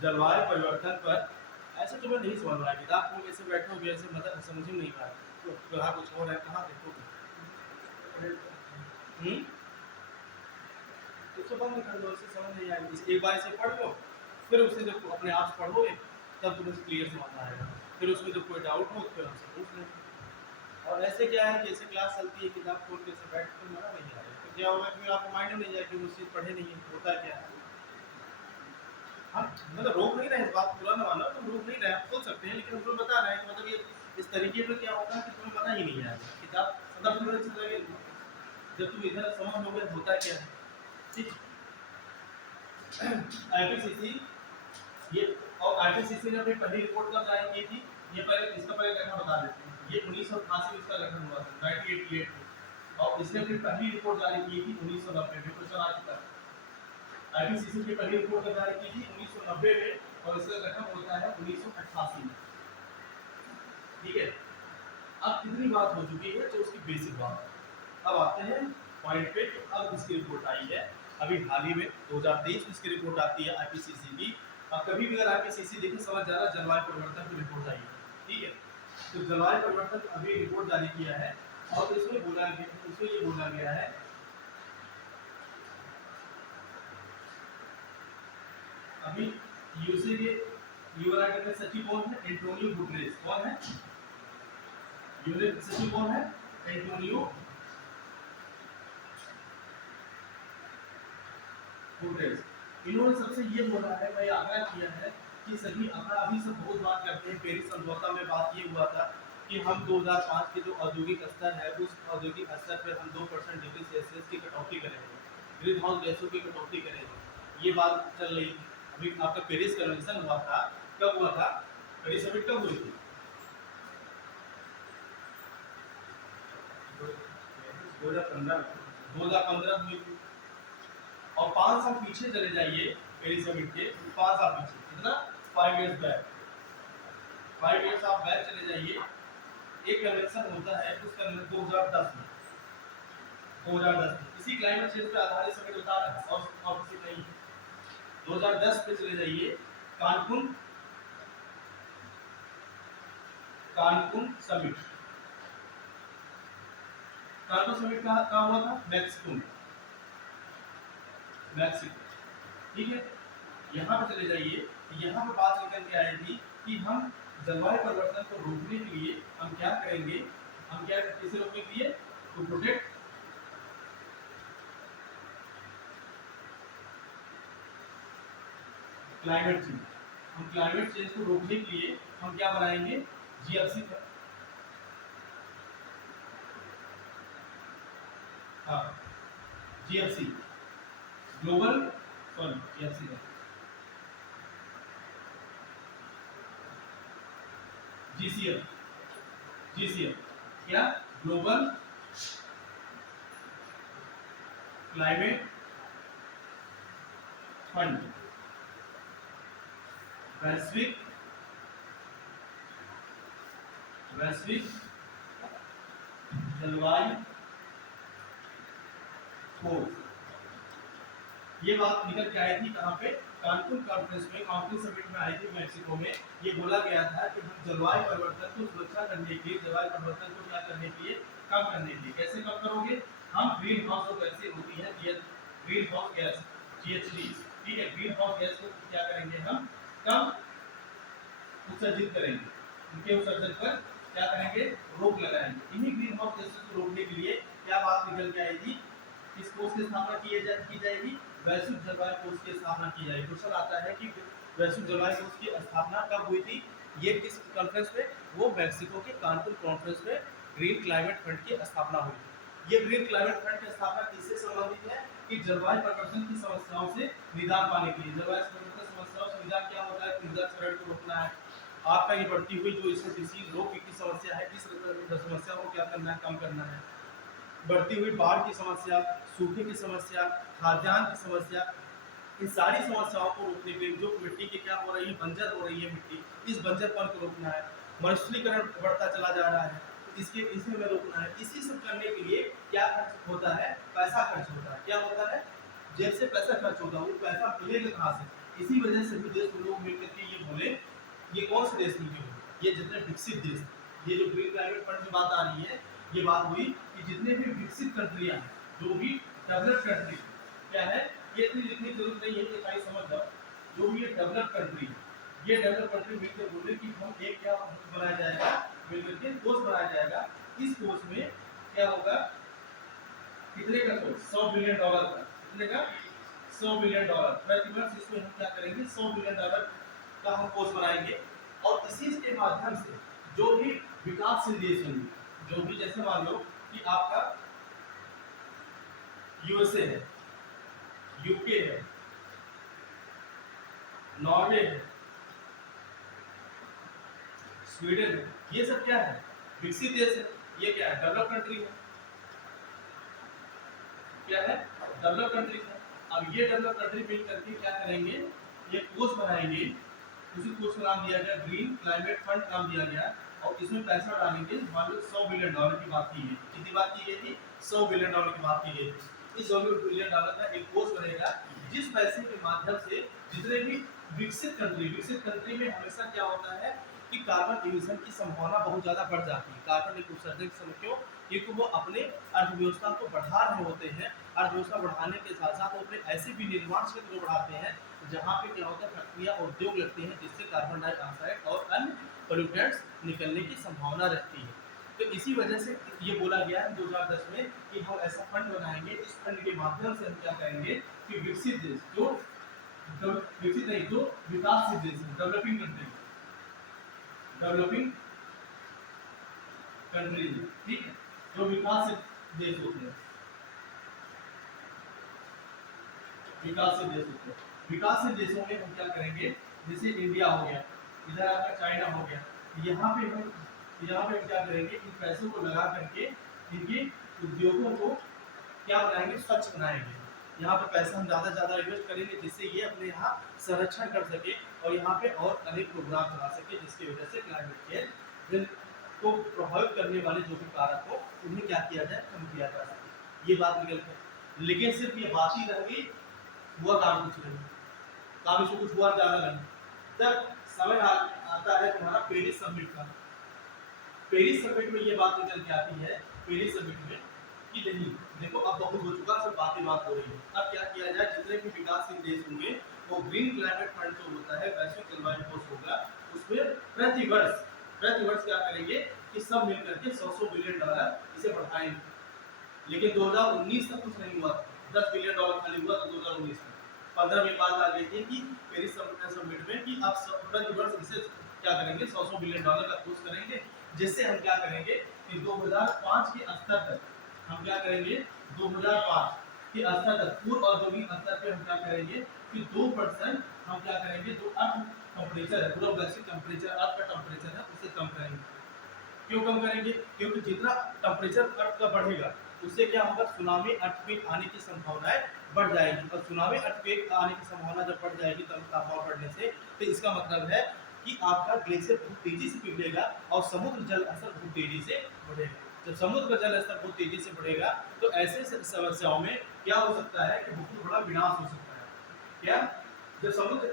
जलवायु परिवर्तन पर ऐसे तुम्हें नहीं समझ रहा है, किताब को कैसे बैठोगे, ऐसे मतलब समझ ही नहीं पा रहा, तो कहाँ कुछ और है, कहाँ देखोगे? इसको बंद कर दो, इससे समझ नहीं आएगी। एक बार इसे पढ़ लो, फिर उसे जब अपने आप से पढ़ोगे तब तुम्हें क्लियर समझ आएगा। फिर उसमें जब कोई डाउट हो तो फिर हमसे पूछ लें। और ऐसे क्या है कि ऐसे क्लास चलती है, किताब खोल के ऐसे बैठ कर मजा नहीं आ रहा, तो क्या होगा कि आपको माइंड में नहीं जाए कि वो चीज़ पढ़े नहीं है, होता क्या है। हाँ, मतलब रोक नहीं रहे, इस बात पूरा ना मानो, तुम रोक नहीं रहे, आप सोच सकते हैं, लेकिन हम तुम्हें बता रहे हैं कि मतलब ये इस तरीके पर क्या होता है कि तुम्हें पता ही नहीं आएगा। किताब मतलब तुम्हें अच्छा लगेगा जब तुम इधर समझ लोगे होता क्या है। ठीक, आईपीसीसी ये और आईपीसीसी ने अपनी पहली रिपोर्ट कब जारी की थी, ये पहले इसका पहले गठन बता देते हैं। ये 1988 में इसका गठन हुआ था, 1988 में, और इसने अपनी पहली रिपोर्ट जारी की थी 1990 में। क्वेश्चन आ चुका है, आईपीसीसी की पहली रिपोर्ट कब जारी की थी 1990 में, और इसका गठन होता है 1988 में। ठीक है, अब कितनी बात हो चुकी है, जो उसकी बेसिक बात है। अब आते हैं पॉइंट पे। अब इसकी रिपोर्ट आई है अभी हाल ही में 2023 में इसकी रिपोर्ट आती है आईपीसीसी की। अब कभी भी अगर आईपीसीसी देखें समझ जाना जलवायु परिवर्तन की रिपोर्ट आई है। ठीक है, तो जलवायु परिवर्तन अभी रिपोर्ट जारी किया है, और इसमें ये बोला गया है अभी यूएसए के यूएन के सचिव कौन है, एंटोनियो गुटेरेस। कौन है यूएन सचिव, कौन है, एंटोनियो गुटेरेस। इन्होंने सबसे ये बोला है, भाई आग्रह किया है कि सभी अपना अभी सब बहुत बात करते हैं, पेरिस समझौता में बात ये हुआ था कि हम 2005 के जो औद्योगिक स्तर है उस औद्योगिक स्तर पर हम 2% डिग्री सेल्सियस की कटौती करेंगे, ग्रीन हाउस गैसों की कटौती करेंगे। ये बात चल रही थी। अभी आपका पेरिस कन्वेंशन हुआ था, कब हुआ था, पेरिस समिट कब हुई थी, 2015 में हुई थी। और 5 साल पीछे चले जाइए पेरिस समिट के, 5 साल पीछे, कितना, 5 इयर्स बैक, 5 इयर्स आप बैक चले जाइए। एक कन्वेंशन होता है उसका 2010 में, 2010 में इसी क्लाइमेट चेंज पे आधारित समिट होता है, और किसी नहीं है। 2010 पे चले जाइए, कानकुन समिट, कानकुन समिट कहाँ हुआ था, मैक्सिको में, मैक्सिको। ठीक है, यहाँ पे चले जाइए, यहाँ पे बात निकल के आई थी कि हम जलवायु परिवर्तन को रोकने के लिए हम क्या करेंगे, हम क्या किसे रोकने के लिए, टू प्रोटेक्ट क्लाइमेट चेंज। हम क्लाइमेट चेंज को रोकने के लिए हम क्या बनाएंगे, जीएफसी, हाँ जीएफसी, ग्लोबल, सॉरी जीएफसी का जीसीएफ क्या, ग्लोबल क्लाइमेट फंड, वैश्विक जलवायु कोष। ये बात निकल के आई थी कहाँ पे, कानकुन कॉन्फ्रेंस में, कानकुन समिट में आई थी मैक्सिको में। ये बोला गया था कि हम जलवायु परिवर्तन को सुरक्षा करने के लिए, जलवायु परिवर्तन को क्या करने के लिए, कम करने के लिए, कैसे कम करोगे, हम ग्रीन हाउस गैसें होती है, ग्रीन हाउस गैस GHG, ठीक है, ग्रीन हाउस गैस को क्या करेंगे, हम कम उत्सर्जित करेंगे, उनके उत्सर्जन पर क्या करेंगे, रोक लगाएंगे। इन्हीं ग्रीन हाउस गैसेस को रोकने के लिए क्या बात निकल के आई थी, इस कोष की स्थापना की जाएगी, वैश्विक जलवायु कोष की स्थापना की जाएगी। क्वेश्चन आता है कि वैश्विक जलवायु कोष की स्थापना कब हुई थी, ये किस कॉन्फ्रेंस में, वो मैक्सिको के कानकुन कॉन्फ्रेंस में ग्रीन क्लाइमेट फंड की स्थापना हुई थी। ये ग्रीन क्लाइमेट फंड की स्थापना किससे संबंधित है, कि जलवायु परिवर्तन की समस्याओं से निदान पाने के लिए। जलवायु परिवर्तन समस्याओं से निदान क्या होता है, मृदा क्षरण को रोकना है, आपका ये बढ़ती हुई जो इसमें डिसीज रोग की समस्या है, इस समस्या को क्या करना है, कम करना है। बढ़ती हुई बाढ़ की समस्या, सूखे की समस्या, खाद्यान्न की समस्या, इन सारी समस्याओं को रोकने के लिए, जो मिट्टी की क्या हो रही है, बंजर हो रही है मिट्टी, इस बंजरपन को रोकना है। मरुस्थलीकरण बढ़ता चला जा रहा है, इसे में रोकना है। इसी सब करने के लिए क्या खर्च होता है, पैसा खर्च होता है। क्या होता है, जेब से पैसा खर्च होता है, वो पैसा मिलेगा कहाँ से। इसी वजह से विदेश में लोग मिलकर के ये बोले, ये कौन से देश नहीं बोले, ये जितने विकसित देश, ये जो ग्रीन क्लाइमेट फंड की बात आ रही है, ये बात हुई कि जितने भी विकसित कंट्रियां हैं, जो भी डेवलप कंट्री क्या है, ये इतनी लिखने की जरूरत नहीं है, ये खाली समझ जाओ, जो भी ये डेवलप कंट्री है, ये डेवलप कंट्री मिलकर बोले कि हम एक क्या बनाया जाएगा, मिलकर के कोष बनाया जाएगा। इस कोष में क्या होगा, कितने का कोष, $100 बिलियन का, कितने का, $100 बिलियन प्रति वर्ष। इसमें हम क्या करेंगे, $100 बिलियन का हम कोष बनाएंगे, और इसी के माध्यम से जो भी विकासशील देश होंगे, जो भी, जैसे मान लो कि आपका यूएसए है, यूके है, नॉर्वे है, स्वीडन है, ये सब क्या है? विकसित देश है। ये क्या है? डेवलप कंट्री है। क्या है? डेवलप कंट्री है। अब ये डेवलप कंट्री मिल करके क्या करेंगे? ये कोष बनाएंगे, उसी कोष का नाम दिया गया ग्रीन क्लाइमेट फंड नाम दिया गया, और इसमें पैसा डालेंगे। मान लो $100 बिलियन की बात की गई, कितनी बात की गई थी? $100 बिलियन की बात की गई थी। इस $100 बिलियन का एक कोष बनेगा, जिस पैसे के माध्यम से जितने भी विकसित कंट्री में हमेशा क्या होता है कि कार्बन इमिशन की संभावना बहुत ज़्यादा बढ़ जाती है। कार्बन एक उत्सर्जन के समय क्यों? क्योंकि वो अपने अर्थव्यवस्था को बढ़ा रहे होते हैं। अर्थव्यवस्था बढ़ाने के साथ साथ वो अपने ऐसे भी निर्माण क्षेत्र को बढ़ाते हैं जहाँ पे क्या होता है, फैक्ट्रियाँ उद्योग लगते हैं, जिससे कार्बन डाइऑक्साइड और अन्य पोल्यूटेंट्स निकलने की संभावना रहती है। तो इसी वजह से ये बोला गया है 2010 में कि हम ऐसा फंड बनाएंगे। इस फंड के माध्यम से हम क्या करेंगे कि विकसित देश जो विकसित नहीं, जो विकासशील देश है, डेवलपिंग कंट्री, ठीक है, जो विकासशील देश होते हैं, विकासशील देशों में हम क्या करेंगे? जैसे इंडिया हो गया, इधर आपका चाइना हो गया, यहाँ पे हम क्या करेंगे? इन पैसों को लगा करके इनके उद्योगों को क्या बनाएंगे? स्वच्छ बनाएंगे। यहाँ पे पैसा हम ज़्यादा इन्वेस्ट करेंगे, जिससे ये अपने यहाँ संरक्षण कर सके और यहाँ पे और अनेक प्रोग्राम चला सके, जिसकी वजह से क्लाइमेट चेंज को प्रभावित करने वाले जो भी कारक हो उन्हें क्या किया जाए? कम किया जा सके। ये बात निकल कर, लेकिन सिर्फ ये बात ही रह गई, हुआ काम कुछ नहीं, काम इसको कुछ हुआ ज़्यादा नहीं। जब समय आता है तुम्हारा पेरिस समिट का, पेरिस समिट में ये बात निकल के आती है, पेरिस समिट में कि नहीं देखो अब बहुत हो चुका, सब बात हो रही है। अब क्या किया जाए? जितने भी विकासशील देश होंगे वो ग्रीन क्लाइमेट फंड जो होता है, वैश्विक जलवायु कोष होगा, उसमें प्रतिवर्ष क्या करेंगे कि सब मिलकर के $100 बिलियन इसे बढ़ाएंगे। लेकिन 2019 तक कुछ नहीं हुआ, $10 बिलियन खाली हुआ था 2019 में। 15 में बात आ गई थी कि पेरिस समिट में कि अब प्रतिवर्ष इसे क्या करेंगे? $100 बिलियन का कोर्स करेंगे, जिससे हम क्या करेंगे कि 2005 के स्तर तक हम क्या करेंगे? 2005 के स्तर तक पूर्व औद्योगिक स्तर पे हम क्या करेंगे कि 2% हम क्या करेंगे? जो अर्थ टेम्परेचर है, पूरा वैश्विक टेम्परेचर, अर्थ का टेम्परेचर है, उसे कम करेंगे। क्यों कम करेंगे? क्योंकि जितना टेम्परेचर अर्थ का बढ़ेगा उससे क्या होगा? सुनामी अर्थक्वेक आने की संभावनाएं बढ़ जाएगी, और सुनामी अर्थक्वेक आने की संभावना जब बढ़ जाएगी तब तापमान बढ़ने से, तो इसका मतलब है कि आपका ग्लेशियर बहुत तेजी से पिघलेगा और समुद्र जल स्तर बहुत तेजी से बढ़ेगा। जब समुद्र का जल स्तर बहुत तेजी से बढ़ेगा तो ऐसे समस्याओं में क्या हो सकता है कि बहुत बड़ा विनाश हो सकता है। क्या? जब समुद्र,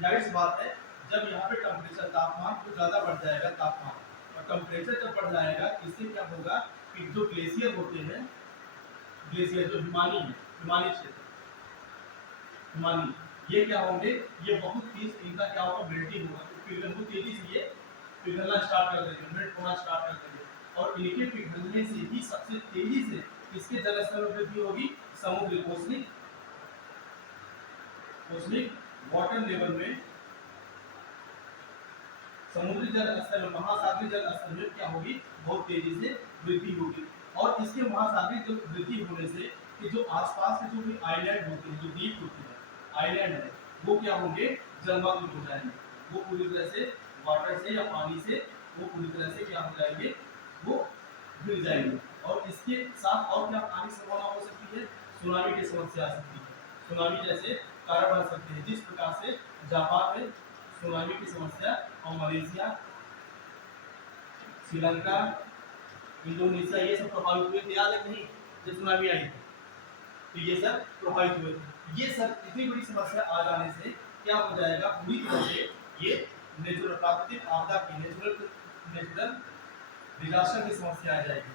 जाहिर सी बात है, जब यहाँ पे टेम्परेचर, तापमान तो ज़्यादा बढ़ जाएगा, तापमान और टेम्परेचर जब बढ़ जाएगा, इससे क्या होगा कि जो ग्लेशियर होते हैं, ग्लेशियर जो हिमालय क्षेत्र, ये क्या होंगे? ये बहुत तेज, इनका क्या होगा? मेल्टिंग होगा, तो बहुत तेजी से ये पिघलना स्टार्ट कर देंगे, मेल्ट होना स्टार्ट कर देंगे, और इनके पिघलने से ही सबसे तेजी से इसके जल स्तर में वृद्धि होगी। समुद्र ओशनिक वाटर लेवल में, समुद्री जल स्तर में, महासागरीय जल स्तर में क्या होगी? बहुत तेजी से वृद्धि होगी, और इसके महासागरीय जो वृद्धि होने से कि जो आसपास के जो भी आइलैंड होते हैं, जो द्वीप होते हैं, आइलैंड है, वो क्या होंगे? जलमग्न हो जाएंगे, वो पूरी तरह से वाटर से या पानी से वो पूरी तरह से क्या हो जाएंगे? वो गिर जाएंगे। और इसके साथ और क्या आने की संभावना हो सकती है? सुनामी की समस्या आ सकती है, सुनामी जैसे कारण बन सकते हैं, जिस प्रकार से जापान में सुनामी की समस्या, और मलेशिया, श्रीलंका, इंडोनेशिया, ये सब प्रभावित हुए थे, याद है नहीं? जब सुनामी आई थी तो ये सब प्रभावित हुए थे। ये सब इतनी बड़ी समस्या आ जाने से क्या हो जाएगा? पूरी तरह से ये नेचुरल, प्राकृतिक आपदा की, नेचुरल डिजास्टर की समस्या आ जाएगी,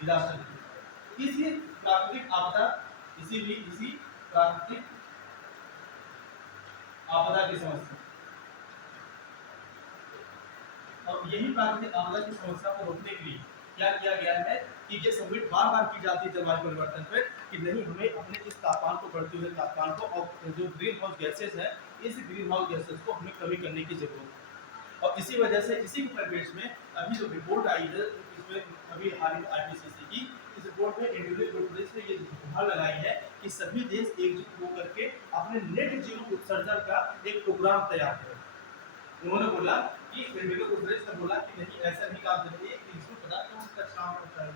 डिजास्टर की। इसी प्राकृतिक आपदा, इसी प्राकृतिक आपदा की समस्या, और यही प्राकृतिक आपदा की समस्या को रोकने के लिए क्या किया गया है कि ये समिट बार बार की जाती है जलवायु परिवर्तन पर, कि नहीं हमें अपने इस तापमान को, बढ़ते हुए तापमान को, और जो ग्रीन हाउस गैसेस है, इस ग्रीन हाउस गैसेस को हमें कमी करने की जरूरत है। और इसी वजह से, इसी के परिवेश में अभी जो रिपोर्ट आई है, इसमें अभी हाल ही में IPCC की इस रिपोर्ट में एंटोनियो गुटेरेस ने ये गुहार लगाई है कि सभी देश एकजुट होकर के अपने नेट जीरो उत्सर्जन का एक प्रोग्राम तैयार करें। उन्होंने बोला कि एंटोनियो गुटेरेस ने बोला कि नहीं, ऐसा नहीं काम करिए कि इसमें पता क्यों उसका काम होता है।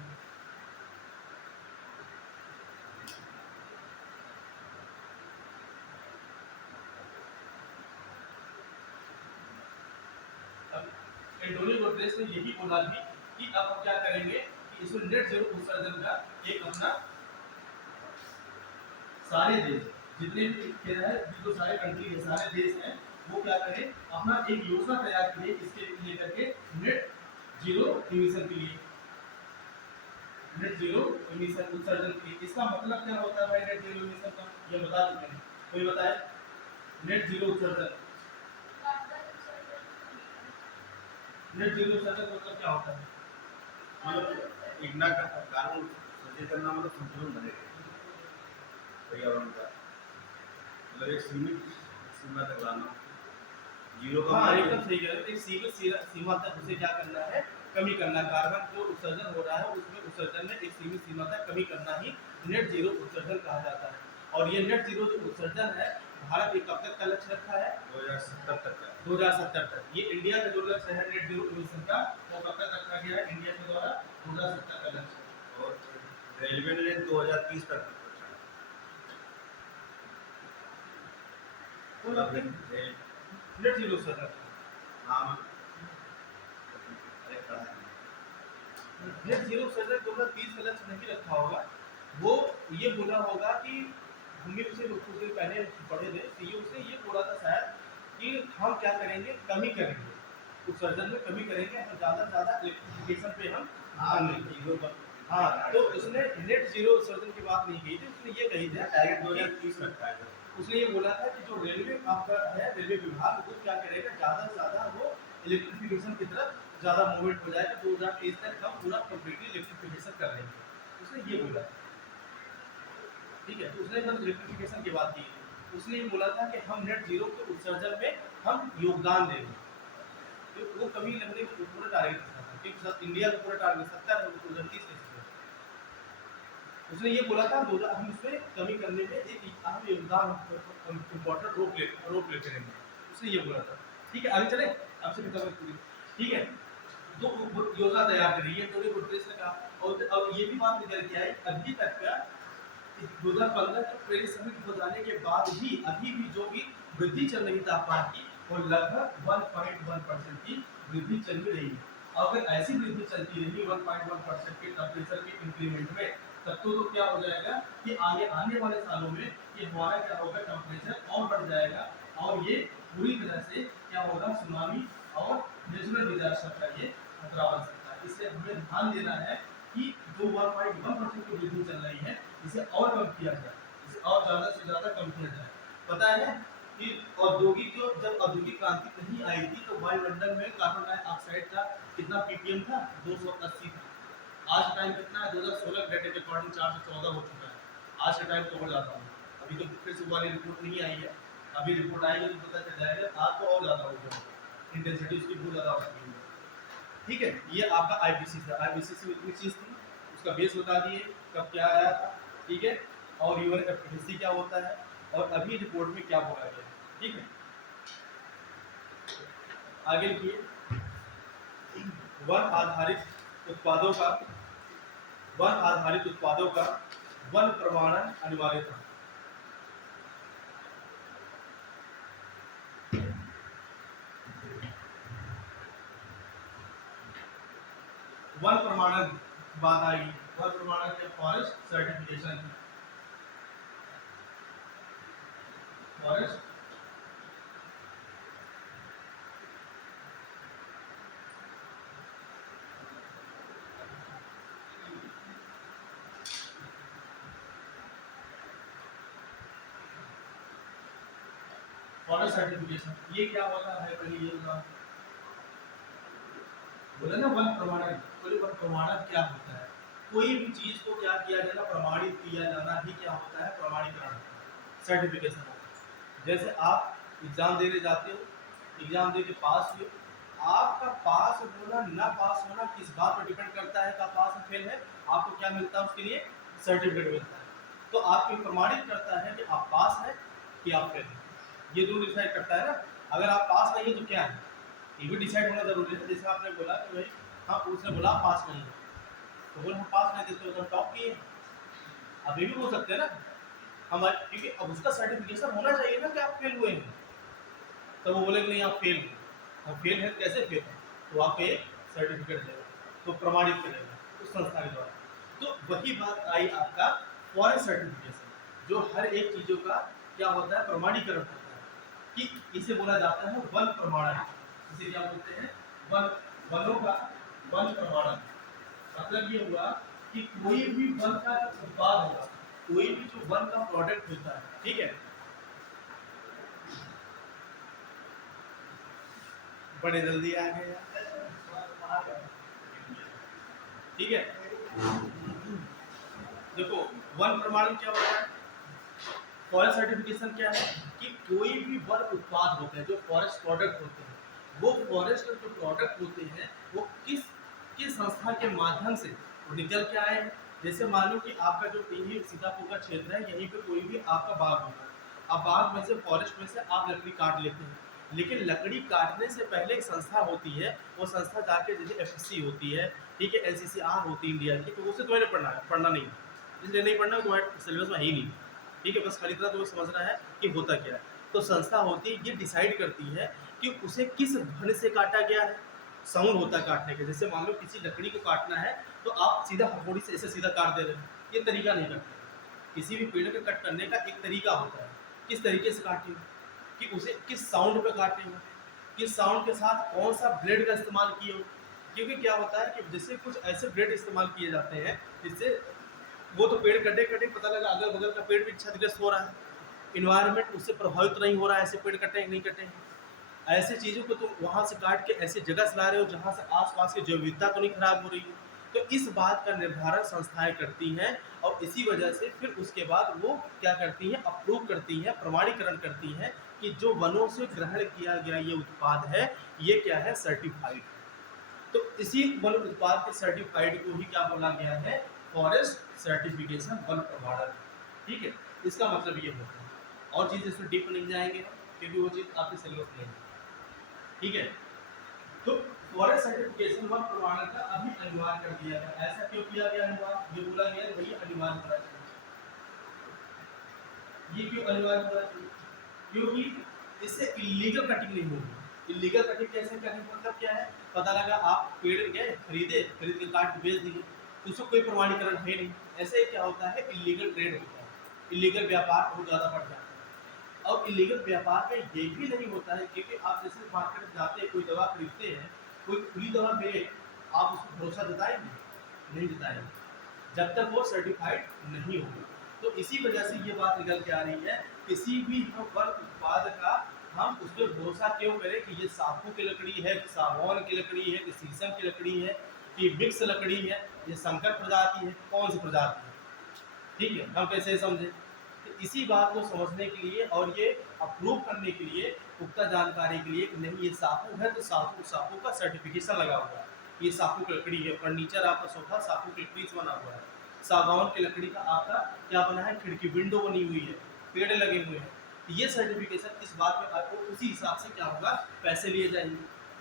एंटोनियो गुटेरेस ने यही बोला भी कि अब हम क्या करेंगे कि इसमें नेट जीरो उत्सर्जन का एक अपना सारे देश जितने भी है, जो सारे कंट्री है, सारे देश हैं, वो क्या करें अपना एक योजना तैयार करें इसके लेकर के नेट जीरो इमिशन के लिए, नेट जीरो इमिशन उत्सर्जन के लिए। इसका मतलब क्या होता है भाई नेट जीरो इमिशन का, ये बता चुके हैं, कोई बताए नेट जीरो उत्सर्जन, नेट जीरो उत्सर्जन मतलब क्या होता है? मतलब इग्ना का कानून सचेत करना, मतलब संतुलन बनेगा पर्यावरण का, मतलब एक सीमित सीमा तक लाना, जीरो का। हाँ एकदम सही कह रहे हो, एक सीमित सीमा तक उसे क्या करना है, कमी करना। कार्बन जो उत्सर्जन हो रहा है उसमें उत्सर्जन में एक सीमित सीमा तक कमी करना ही नेट जीरो उत्सर्जन कहा जाता है। और ये नेट जीरो जो उत्सर्जन है, भारत ने कब तक का लक्ष्य रखा है? 2070 तक का। 2070 तक। ये इंडिया का जो लक्ष्य है नेट जीरो इमिशन का, वो कब तक रखा गया है इंडिया के द्वारा? 2070 का लक्ष्य। और रेलवे ने 2030 तक रखा है। नेट जीरो उत्सर्जन, हाँ नेट जीरो उत्सर्जन 2030 का लक्ष्य नहीं रखा होगा, वो ये बोला होगा कि हमने उसे कुछ दिन पहले पढ़े थे, सीईओ से ये बोला था शायद कि हम क्या करेंगे, कमी करेंगे उत्सर्जन में, कमी करेंगे, हम ज़्यादा से ज़्यादा इलेक्ट्रिफिकेशन पे हम ध्यान देंगे। हाँ, तो उसने नेट जीरो उत्सर्जन की बात नहीं कही थी, उसने ये कही थी टारगेट 2030 रखा है। उसने ये बोला था कि जो रेलवे आपका है, रेलवे विभाग वो क्या करेगा, ज़्यादा से ज़्यादा वो इलेक्ट्रिफिकेशन की तरफ ज़्यादा मूवमेंट हो जाएगा, 2030 तक हम पूरा कम्प्लीटली इलेक्ट्रिफिकेशन कर लेंगे, उसने ये बोला। ठीक है, तो उसने जब इलेक्ट्रिफिकेशन की बात की, उसने ये बोला था कि हम नेट जीरो के उत्सर्जन में हम योगदान देंगे, तो वो कमी लगने को पूरा टारगेट था, क्योंकि इंडिया का पूरा टारगेट 70 है, 2030 उसने ये बोला था हम उसमें कमी करने में एक अहम योगदान इम्पोर्टेंट रोल प्ले करेंगे, उसने ये बोला था। ठीक है, आगे चले, आपसे किताबें पूरी। ठीक है, तो योजना तैयार करी है एंटोनियो गुटेरेस ने कहा, और अब ये भी बात निकल के आई अभी तक का 2015 के पेरिस समिट हो जाने के बाद भी अभी भी जो भी वृद्धि चल रही तापमान की, वो लगभग 1.1% की वृद्धि चल रही है। अगर ऐसी वृद्धि चलती रही 1.1% के टेम्परेचर के इंक्रीमेंट में, तब तो क्या हो जाएगा कि आगे आने वाले सालों में ये हमारा क्या होगा, टेम्परेचर और बढ़ जाएगा, और ये पूरी तरह से क्या होगा, सुनामी और नेचुरल डिजास्टर का ये खतरा बन सकता है। इसलिए हमें ध्यान देना है कि जो 1.1% की वृद्धि चल रही है, इसे और कम किया जाए, इसे और ज़्यादा से ज़्यादा कम किया जाए। पता है कि जब औद्योगिक क्रांति नहीं आई थी, तो वायुमंडल में कार्बन डाइऑक्साइड का कितना ppm था? 280 था। आज टाइम कितना है? 2016 डेटा के अकॉर्डिंग 414 हो चुका है। आज का टाइम तो और ज़्यादा होगा, अभी तो फिर से वाली रिपोर्ट नहीं आई है, अभी रिपोर्ट आएगी तो पता चल जाएगा, आज तो और ज़्यादा हो जाएगा, इंटेंसिटी उसकी बहुत ज़्यादा हो सकती है। ठीक है, ये आपका आईपीसी था, आईपीसी इतनी चीज़ थी, उसका बेस बता दिए कब क्या आया था। ठीक है, और यूएनएफसीसी क्या होता है, और अभी रिपोर्ट में क्या बोला गया। ठीक है, आगे लिखिए, वन आधारित उत्पादों का वन प्रमाणन अनिवार्य था। वन प्रमाणन बात आई, वन प्रमाणन के forest certification, forest forest certification, ये क्या होता है पहले ये बोले ना वन प्रमाणन। बोले वन प्रमाणन क्या होता है? कोई भी चीज को क्या किया जाना, प्रमाणित किया जाना ही क्या होता है, प्रमाणीकरण, सर्टिफिकेशन होता है। जैसे आप एग्जाम देने जाते हो, एग्जाम दे के पास हुए, आपका पास होना ना पास होना किस बात पर डिपेंड करता है कि आप पास या फेल है, आपको क्या मिलता है उसके लिए सर्टिफिकेट मिलता है। तो आपको प्रमाणित करता है कि आप पास है कि आप फेल है, ये दोनों डिसाइड करता है ना। अगर आप पास नहीं है तो क्या है, ये भी डिसाइड होना जरूरी है। जैसे आपने बोला कि भाई हाँ, उसने बोला पास नहीं है, तो बोले हम पास नहीं देते तो टॉप किए, आप ये भी बोल सकते हैं ना हमारे, क्योंकि अब उसका सर्टिफिकेशन होना चाहिए ना कि आप फेल हुए हैं। तो वो बोले कि नहीं आप फेल हैं, हम फेल हैं, कैसे फेल हैं, तो आपको एक सर्टिफिकेट देगा, तो प्रमाणित करेगा उस संस्था के द्वारा। तो वही बात आई आपका फॉरेन सर्टिफिकेशन, जो हर एक चीज़ों का क्या होता है, प्रमाणीकरण होता है, कि इसे बोला जाता है वन प्रमाणन। इसे क्या बोलते हैं, वन, वनों का वन प्रमाणन। मतलब ये हुआ कि कोई भी वन का उत्पाद होगा, कोई भी जो वन का प्रोडक्ट होता है, ठीक है, बड़े जल्दी आ गए यार। ठीक है, देखो वन प्रमाणन क्या होता है, फॉरेस्ट सर्टिफिकेशन क्या है कि कोई भी वन उत्पाद होते हैं, जो फॉरेस्ट प्रोडक्ट होते हैं, वो फॉरेस्ट के जो प्रोडक्ट होते हैं वो किस किस संस्था के माध्यम से निकल के आए हैं। जैसे मान लो कि आपका जो यही सीतापुर का क्षेत्र है, यहीं पे कोई भी आपका बाग होगा, अब बाग में से फॉरेस्ट में से आप लकड़ी काट लेते हैं, लेकिन लकड़ी काटने से पहले एक संस्था होती है, वो संस्था जाके जैसे एफएससी होती है, ठीक है, एनसीसीआर होती है इंडिया की, तो उसे तो मैंने पढ़ना नहीं है, इसलिए नहीं पढ़ना, तो सिलेबस में है ही नहीं, ठीक है, बस खाली इतना तो समझना है कि होता क्या है। तो संस्था होती है, ये डिसाइड करती है कि उसे किस ढंग से काटा गया है, साउंड होता है काटने के। जैसे मान लो किसी लकड़ी को काटना है तो आप सीधा हथौड़ी से ऐसे सीधा काट दे रहे हैं, ये तरीका नहीं करते। किसी भी पेड़ को कट करने का एक तरीका होता है, किस तरीके से काटे हो, कि उसे किस साउंड पे काटे हो, किस साउंड के साथ कौन सा ब्लेड का इस्तेमाल किए हो। क्योंकि क्या होता है कि जैसे कुछ ऐसे ब्लेड इस्तेमाल किए जाते हैं जिससे वो तो पेड़ कटे कटे, पता लगा अगल बगल का पेड़ भी क्षतिग्रस्त हो रहा है, इन्वायरमेंट उससे प्रभावित नहीं हो रहा है, ऐसे पेड़ कटे नहीं कटे हैं। ऐसे चीज़ों को तुम वहाँ से काट के ऐसी जगह से ला रहे हो जहाँ से आसपास की जैव विविधता तो नहीं खराब हो रही है। तो इस बात का निर्धारण संस्थाएं करती हैं, और इसी वजह से फिर उसके बाद वो क्या करती हैं, अप्रूव करती हैं, प्रमाणीकरण करती हैं कि जो वनों से ग्रहण किया गया ये उत्पाद है, ये क्या है, सर्टिफाइड। तो इसी वन उत्पाद के सर्टिफाइड को ही क्या बोला गया है, फॉरेस्ट सर्टिफिकेशन, वन प्रमाणन। ठीक है, इसका मतलब ये होता है। और चीज़ इसमें डीप नहीं जाएंगे क्योंकि वो चीज़ आपके सिलेबस में है। ठीक है, तो फॉरेस्ट सर्टिफिकेशन वन प्रमाणन का अभी अनिवार्य कर दिया गया। ऐसा क्यों किया गया अनिवार्य, ये बोला गया वही अनिवार्य होना चाहिए। ये क्यों अनिवार्य होना चाहिए, क्योंकि इससे इलीगल कटिंग नहीं होगी। इलीगल कटिंग कैसे करने का मतलब क्या है, पता लगा आप पेड़ गए खरीद के काट के बेच दिए, तो उसको कोई प्रमाणीकरण है नहीं। ऐसे ही क्या होता है, इलीगल ट्रेड होता है, इलीगल व्यापार बहुत ज़्यादा बढ़ जाता है। और इलीगल व्यापार में ये भी नहीं होता है, क्योंकि आप जैसे मार्केट में जाते हैं, कोई दवा खरीदते हैं, कोई खुली दवा मिले, आप उसको भरोसा जताएंगे, नहीं जताएंगे जब तक वो सर्टिफाइड नहीं होगा। तो इसी वजह से ये बात निकल के आ रही है, किसी भी हम वन उत्पाद का हम उस पर भरोसा क्यों करें कि ये साखू की लकड़ी है, कि सागौन की लकड़ी है, कि शीशम की लकड़ी है, कि मिक्स लकड़ी है, ये संकर प्रजाति है, कौन सी प्रजाति है। ठीक है, हम कैसे समझे। तो इसी बात को समझने के लिए और ये अप्रूव करने के लिए, पुख्ता जानकारी के लिए कि नहीं ये साखू है, तो साखू का सर्टिफिकेशन लगा हुआ है, ये साखू की लकड़ी है। फर्नीचर आपका सोफा साखू की लकड़ी से बना हुआ है, सागौन की लकड़ी का आपका क्या बना है, खिड़की विंडो बनी हुई है, पेड़ लगे हुए हैं। ये सर्टिफिकेशन इस बात में आपको उसी हिसाब से क्या होगा, पैसे लिए जाएंगे।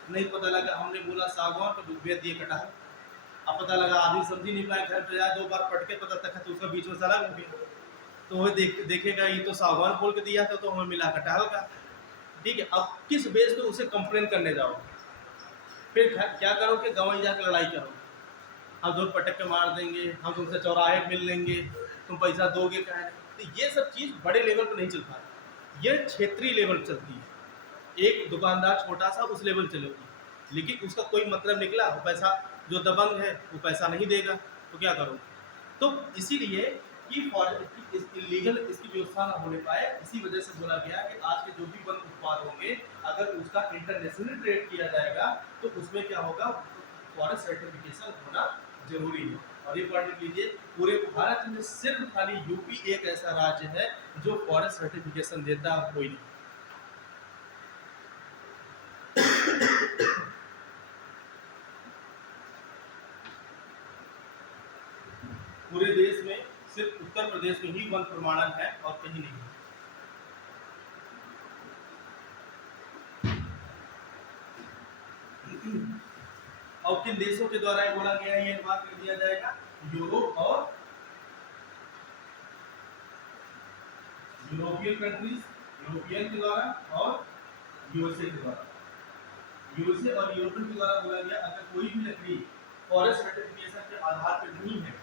नहीं पता लगा हमने बोला सागौन तो बेच दिए कटहल, अब पता लगा आदमी समझ ही नहीं पाए, घर पे जाए 2 बार पढ़ के पता तक तो उसका बीच में सड़ा हो गया, तो वो देखेगा ये तो सागौन बोल के दिया था, तो हमें मिला कटहल का। ठीक है, अब किस बेस पे उसे कंप्लेन करने जाओ, फिर क्या करो कि गाँव जाकर लड़ाई करो, हम दो पटक के मार देंगे, हम तुमसे चौराहे मिल लेंगे, तुम पैसा दोगे क्या है। तो ये सब चीज़ बड़े लेवल पर नहीं चल पाती, ये क्षेत्रीय लेवल पर चलती है। एक दुकानदार छोटा सा उस लेवल चलेगी, लेकिन उसका कोई मतलब निकला, वो पैसा जो दबंग है वो पैसा नहीं देगा, तो क्या करो। तो इसीलिए कि इलीगल इसकी व्यवस्था ना होने पाए, इसी वजह से बोला गया कि आज के जो भी वन उत्पाद होंगे, अगर उसका इंटरनेशनल ट्रेड किया जाएगा तो उसमें क्या होगा, फॉरेस्ट सर्टिफिकेशन होना जरूरी है। और ये पढ़ लीजिए, पूरे भारत में सिर्फ खाली यूपी एक ऐसा राज्य है जो फॉरेस्ट सर्टिफिकेशन देता है, कोई नहीं। सिर्फ उत्तर प्रदेश में ही वन प्रमाणन है और कहीं नहीं। और किन देशों के द्वारा ये बोला गया है, ये बात कर दिया जाएगा, यूरोप और यूरोपियन कंट्रीज, यूरोपियन के द्वारा और यूएसए के द्वारा। यूएसए और यूरोपियन के द्वारा बोला गया अगर कोई भी लकड़ी फॉरेस्ट सर्टिफिकेशन के आधार पर नहीं है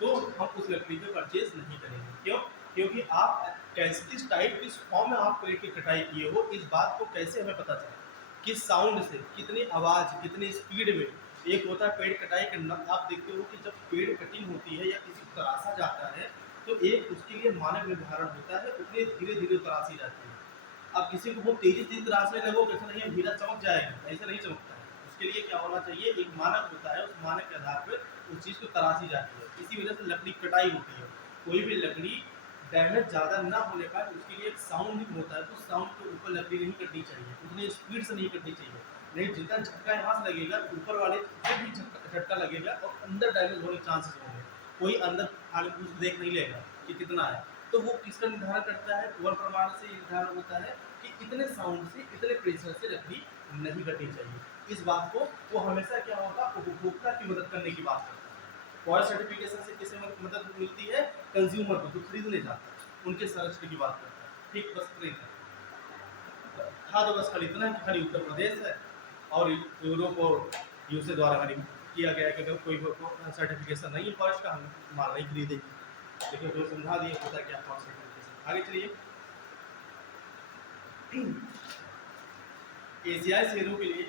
तो हम उस लकड़ी को परचेज नहीं करेंगे। क्यों? क्योंकि आप कैसे किस टाइप किस फॉर्म में आप पेड़ की कटाई किए हो, इस बात को कैसे हमें पता चले, किस साउंड से, कितनी आवाज़, कितनी स्पीड में। एक होता है पेड़ कटाई करना, आप देखते हो कि जब पेड़ कटिंग होती है या किसी को तराशा जाता है तो एक उसके लिए मानक निर्धारण होता है, उतने धीरे धीरे तराशी जाती है। अब किसी को बहुत तेजी से तराशने लगो, कैसा नहीं है हीरा चमक जाएगा, ऐसा नहीं चमकता है। उसके लिए क्या होना चाहिए, एक मानक होता है, उस मानक के आधार पर उस चीज़ को तराशी जाती है। इसी वजह से लकड़ी कटाई होती है। कोई भी लकड़ी डैमेज ज़्यादा ना होने का उसके लिए एक साउंड होता है, तो उस साउंड के ऊपर लकड़ी नहीं कटनी चाहिए, उतनी स्पीड से नहीं कटनी चाहिए। नहीं, जितना झटका यहाँ से लगेगा ऊपर वाले भी झटका लगेगा और अंदर डैमेज होने के चांसेस होंगे। कोई अंदर आगे कुछ देख नहीं लेगा कि कितना है, तो वो किसका निर्धारण करता है, वन प्रमाण से निर्धारण होता है कि इतने साउंड से, इतने प्रेशर से लकड़ी नहीं कटनी चाहिए। इस बात को वो हमेशा क्या होगा, उपभोक्ता की मदद करने की बात करता है। फॉरेस्ट सर्टिफिकेशन से किसे मदद मिलती है, कंज्यूमर को, जो खरीदने जाता है, उनके संरक्षण की बात करता है। ठीक, बस था तो बस खाली इतना कि खाली उत्तर प्रदेश है और यूरोप और यूएसए द्वारा खाली किया गया है कि अगर कोई सर्टिफिकेशन नहीं है फॉरेस्ट का, हम माल नहीं खरीदेंगे। लेकिन जो समझा दिए होता है क्या फॉरेस्ट सर्टिफिकेशन। आगे चलिए, एशियाई शेरों के लिए,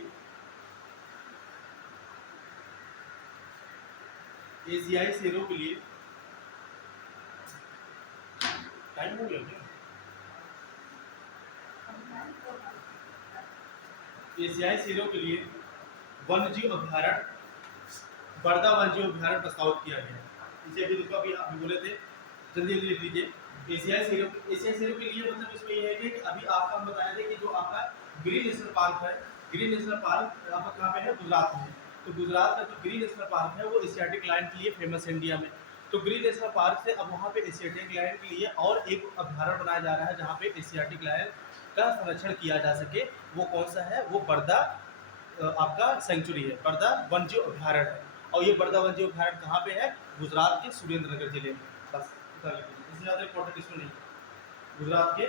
एशियाई शेरों के लिए टाइम हो गया क्या? एशियाई शेरों के लिए वन्यजीव अभ्यारण्य, बरदा वन्यजीव अभ्यारण्य प्रस्तावित किया गया है। इसे अभी देखो, अभी आप बोले थे, जल्दी जल्दी लिख लीजिए। एशियाई शेरों के लिए मतलब इसमें यह है कि अभी आपको हम बताया था कि जो आपका गिरी नेशनल पार्क है, गिरी नेशनल पार्क आपका कहाँ पे है, गुजरात में। तो गुजरात का जो गिरी नेशनल पार्क है वो एशियाटिक लायन के लिए फेमस है इंडिया में। तो गिरी नेशनल पार्क से अब वहाँ पे एशियाटिक लायन के लिए और एक अभ्यारण्य बनाया जा रहा है जहाँ पे एशियाटिक लायन का संरक्षण किया जा सके। वो कौन सा है, वो बरदा आपका सेंचुरी है, बरदा वन्यजीव अभ्यारण्य है। और ये बरदा वन्यजीव अभ्यारण्य कहाँ पे है, गुजरात के सुरेंद्रनगर जिले में। बस इससे ज़्यादा इंपॉर्टेंट इसमें नहीं, गुजरात के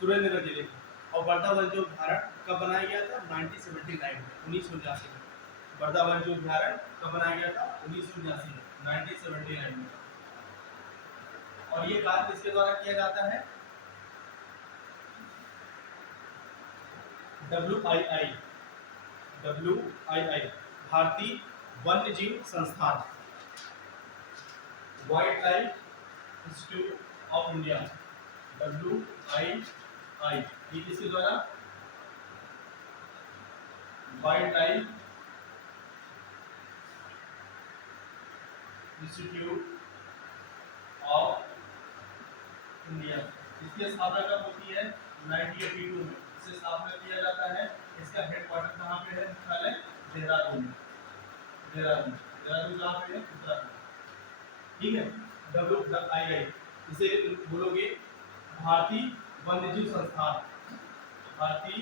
सुरेंद्रनगर जिले में। और बरदा वन्यजीव अभ्यारण्य कब बनाया गया था, 1979 में, 1979 में। बरदा वन्यजीव अभ्यारण्य कब बनाया गया था, 1979 में, 1979 में। और ये कार्य किसके द्वारा किया जाता है, WII, भारतीय वन्यजीव संस्थान, wild life institute of India, WII, ये किसके द्वारा, wild life institute of India. इसकी स्थापना कब होती है, 1982 में इसे स्थापना किया जाता है। इसका हेडक्वार्टर कहाँ पे है, मुख्यालय देहरादून में, देहरादून कहाँ पे है, उत्तराखंड। ठीक है, WII, इसे बोलोगे भारतीय वन्यजीव संस्थान, भारतीय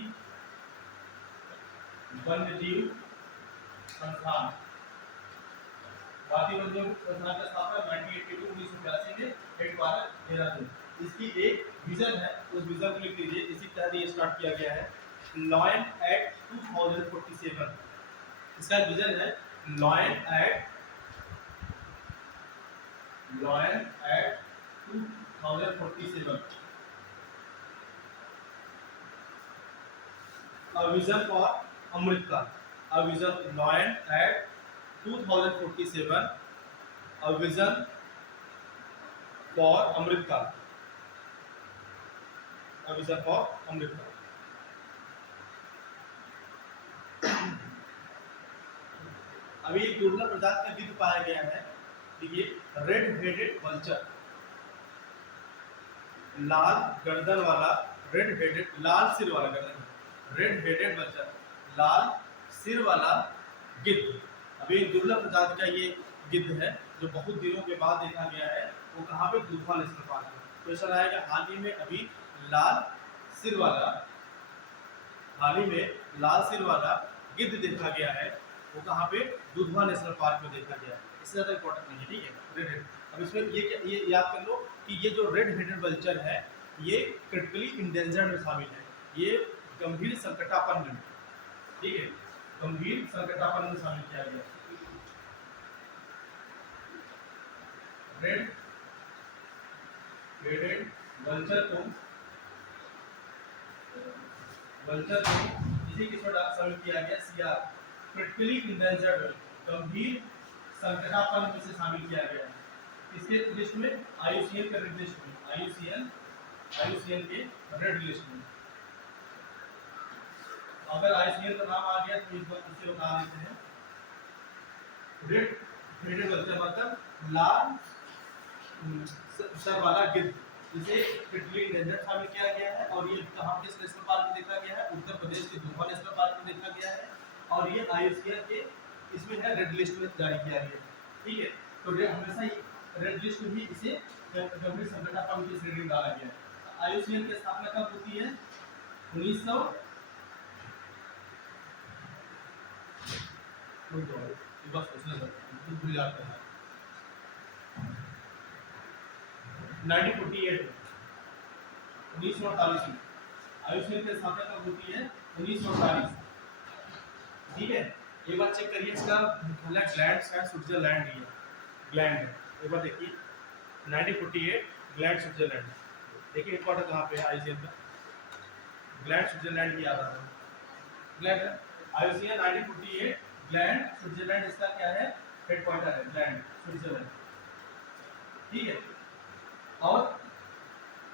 वन्यजीव संस्थान, भारतीय वन्यजीव संस्थान का स्थापना 1982 में, हेडक्वार्टर देहरादून। इसकी एक विजन है, उस विजन को लिख लीजिए। इसी तरह ये स्टार्ट किया गया है, लॉयन एक्ट 2047। इसका विजन है lion act 2047, a vision for Amrit Kaal, a vision, lion act 2047, a vision for Amrit Kaal, a vision for अमृतकाल। अभी एक दुर्लभ प्रजाति का गिद्ध पाया गया है, देखिए, रेड हेडेड वल्चर, लाल गर्दन वाला, रेड हेडेड, लाल सिर वाला गर्दन, रेड हेडेड वल्चर, लाल सिर वाला गिद्ध। अभी एक दुर्लभ प्रजाति का ये गिद्ध है, जो बहुत दिनों के बाद देखा गया है वो कहाँ पे, दुधवा नेशनल पार्क में। क्वेश्चन आएगा हाल ही में अभी लाल सिर वाला, हाल ही में लाल सिर वाला गिद्ध देखा गया है, वो कहाँ पे, दुधवा नेशनल पार्क में देखा गया है। इससे ज़्यादा इंपॉर्टेंट नहीं है, ठीक है। रेड हेड, अब इसमें ये याद कर लो कि ये जो रेड हेडेड वल्चर है ये क्रिटिकली इंडेंजर्ड में शामिल है, ये गंभीर संकटापन्न में, ठीक है, गंभीर संकटापन्न में शामिल किया गया। रेड हेडेड वल्चर को इसी किसमें शामिल किया गया, सीआर, क्रिटिकली इंडेंजर्ड, गंभीर संकटापन्न में से शामिल किया गया है। इसके लिस्ट में IUCN के रेड लिस्ट में, IUCN के रेड लिस्ट में। अगर IUCN का नाम आ गया तो इस बार उसे बता देते हैं। रेड हेडेड वल्चर मतलब लाल सर वाला गिद्ध, जिसे क्रिटिकली इंडेंजर्ड शामिल किया गया है, और ये कहाँ किस नेशनल पार्क में देखा गया है, उत्तर प्रदेश के दुधवा नेशनल पार्क में देखा गया है, और ये IUCN के इसमें है रेड लिस्ट में जारी किया गया है, ठीक है। तो हमेशा ही रेड लिस्ट में ही इसे गंभीर संकटापन्न की श्रेणी में डाला गया है। IUCN की स्थापना कब होती है, 1900 बस भूल जाते हैं 1948 1948 में IUCN की स्थापना कब होती है, 1948, ठीक है। एक बार चेक करिए, इसका मुख्यालय ग्लैंड है, स्विट्जरलैंड ही है, ग्लैंड है। एक बार देखिए 1948 ग्लैंड स्विट्जरलैंड, देखिए हेडक्वार्टर कहाँ पे है IUCN का, ग्लैंड स्विट्जरलैंड ही आ रहा है, ग्लैंड है। IUCN 1948 ग्लैंड स्विट्जरलैंड, इसका क्या है, हेडक्वार्टर है, ग्लैंड स्विट्जरलैंड, ठीक है। और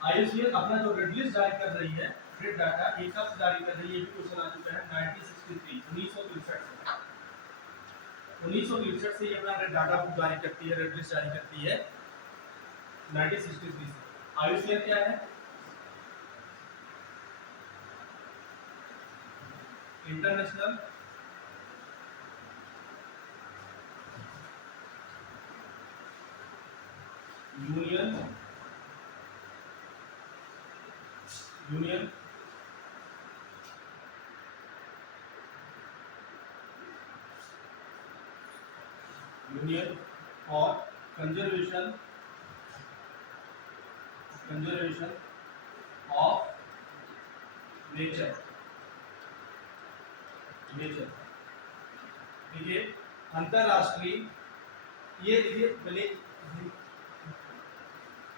IUCN अपना जो रेड लिस्ट जारी कर रही है, रेड डाटा एक कब जारी कर रही है, ये भी क्वेश्चन आ चुका है 1963 से ये अपना रेड डाटा बुक जारी करती है, रेड लिस्ट जारी करती है 1963 से। IUCN क्या है, international union for conservation of nature, देखिए अंतरराष्ट्रीय, ये देखिए पहले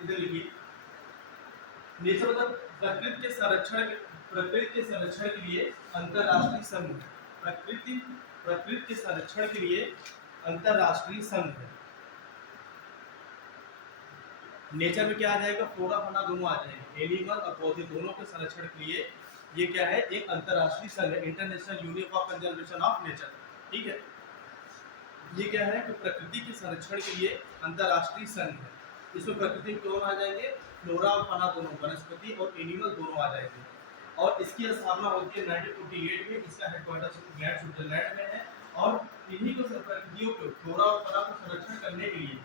इधर लिखिए, नेचर मतलब प्रकृति के संरक्षण के लिए अंतरराष्ट्रीय संघ, प्रकृति के संरक्षण के लिए अंतरराष्ट्रीय संघ है। नेचर में क्या आ जाएगा, फ्लोरा फौना दोनों आ जाएंगे, एनिमल और पौधे दोनों के संरक्षण के लिए ये क्या है, एक अंतरराष्ट्रीय संघ है, international union for conservation of nature, ठीक है। ये क्या है कि प्रकृति के संरक्षण के लिए अंतरराष्ट्रीय संघ है। इसमें प्रकृति में दोनों आ जाएंगे, फ्लोरा और फौना दोनों, वनस्पति और एनिमल दोनों आ जाएंगे। और इसकी स्थापना होती है 1948 में, इसका हेडक्वार्टर ग्लैंड स्विट्जरलैंड में है। और इन्हीं को प्रकृतियों को, फ्लोरा और फौना को संरक्षण करने के लिए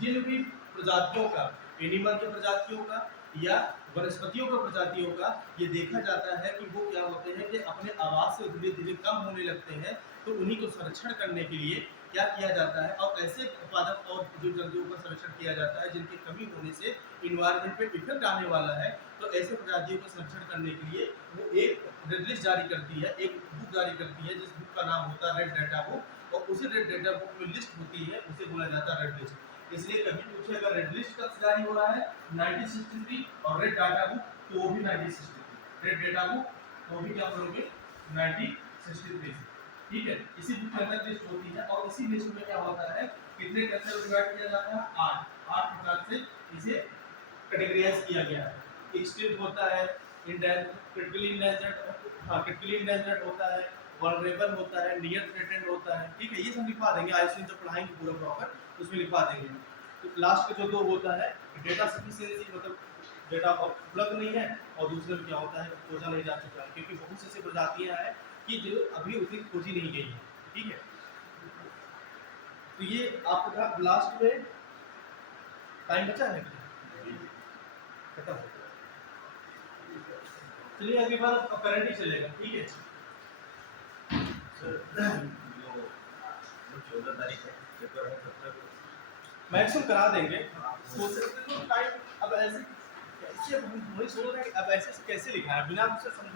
जिन भी प्रजातियों का, एनिमल के प्रजातियों का या वनस्पतियों के प्रजातियों का, ये देखा जाता है कि वो क्या होते हैं कि अपने आवास से धीरे धीरे कम होने लगते हैं, तो उन्हीं को संरक्षण करने के लिए क्या किया जाता है, और ऐसे उत्पादक और जीव जंतुओं का संरक्षण किया जाता है जिनकी कमी होने से इन्वायरमेंट पे इफेक्ट आने वाला है। तो ऐसे प्रजातियों का संरक्षण करने के लिए वो एक रेड लिस्ट जारी करती है, एक बुक जारी करती है, जिस बुक का नाम होता है रेड डाटा बुक, और उसी रेड डाटा बुक में लिस्ट होती है, उसे बोला जाता है रेड लिस्ट। इसलिए कभी पूछे अगर रेड लिस्ट कब जारी हो रहा है 1963, और रेड डाटा बुक तो वो भी 1963, रेड डाटा बुक तो भी क्या बोलोगे 1963, ठीक है। इसी बुक के अंदर लिस्ट होती है, और इसी लिस्ट में क्या होता है, कितने कैटेगरी डिवाइड किया जाता है, 8 प्रकार से इसे कैटेगराइज किया गया है। एक्सटिंक्ट होता है, क्रिटिकली इंडेंजर्ड होता है, वल्नरेबल होता है, नियर थ्रेटेंड होता है, ठीक है। ये सब लिखवा देंगे, IUCN जब पढ़ाएंगे पूरा प्रॉपर उसमें लिखवा देंगे। तो लास्ट का जो दो होता है, डेटा सफिशिएंसी मतलब डेटा उपलब्ध नहीं है, और दूसरे में क्या होता है खोजा नहीं जा चुका है, क्योंकि बहुत सी ऐसी प्रजातियां हैं कि जो अभी उतनी खोजी नहीं गई है, ठीक है। तो ये आपका लास्ट में टाइम बचा है खत्म हो गया। चलिए अगली बार करंट ही चलेगा, ठीक है। सर जो 14 तारीख है पेपर है तब तक मैक्सिमम करा देंगे। सोच रहे थे टाइम अब ऐसे कैसे, हम वही सोच रहे हैं कि अब ऐसे कैसे लिखा है बिना उससे समझ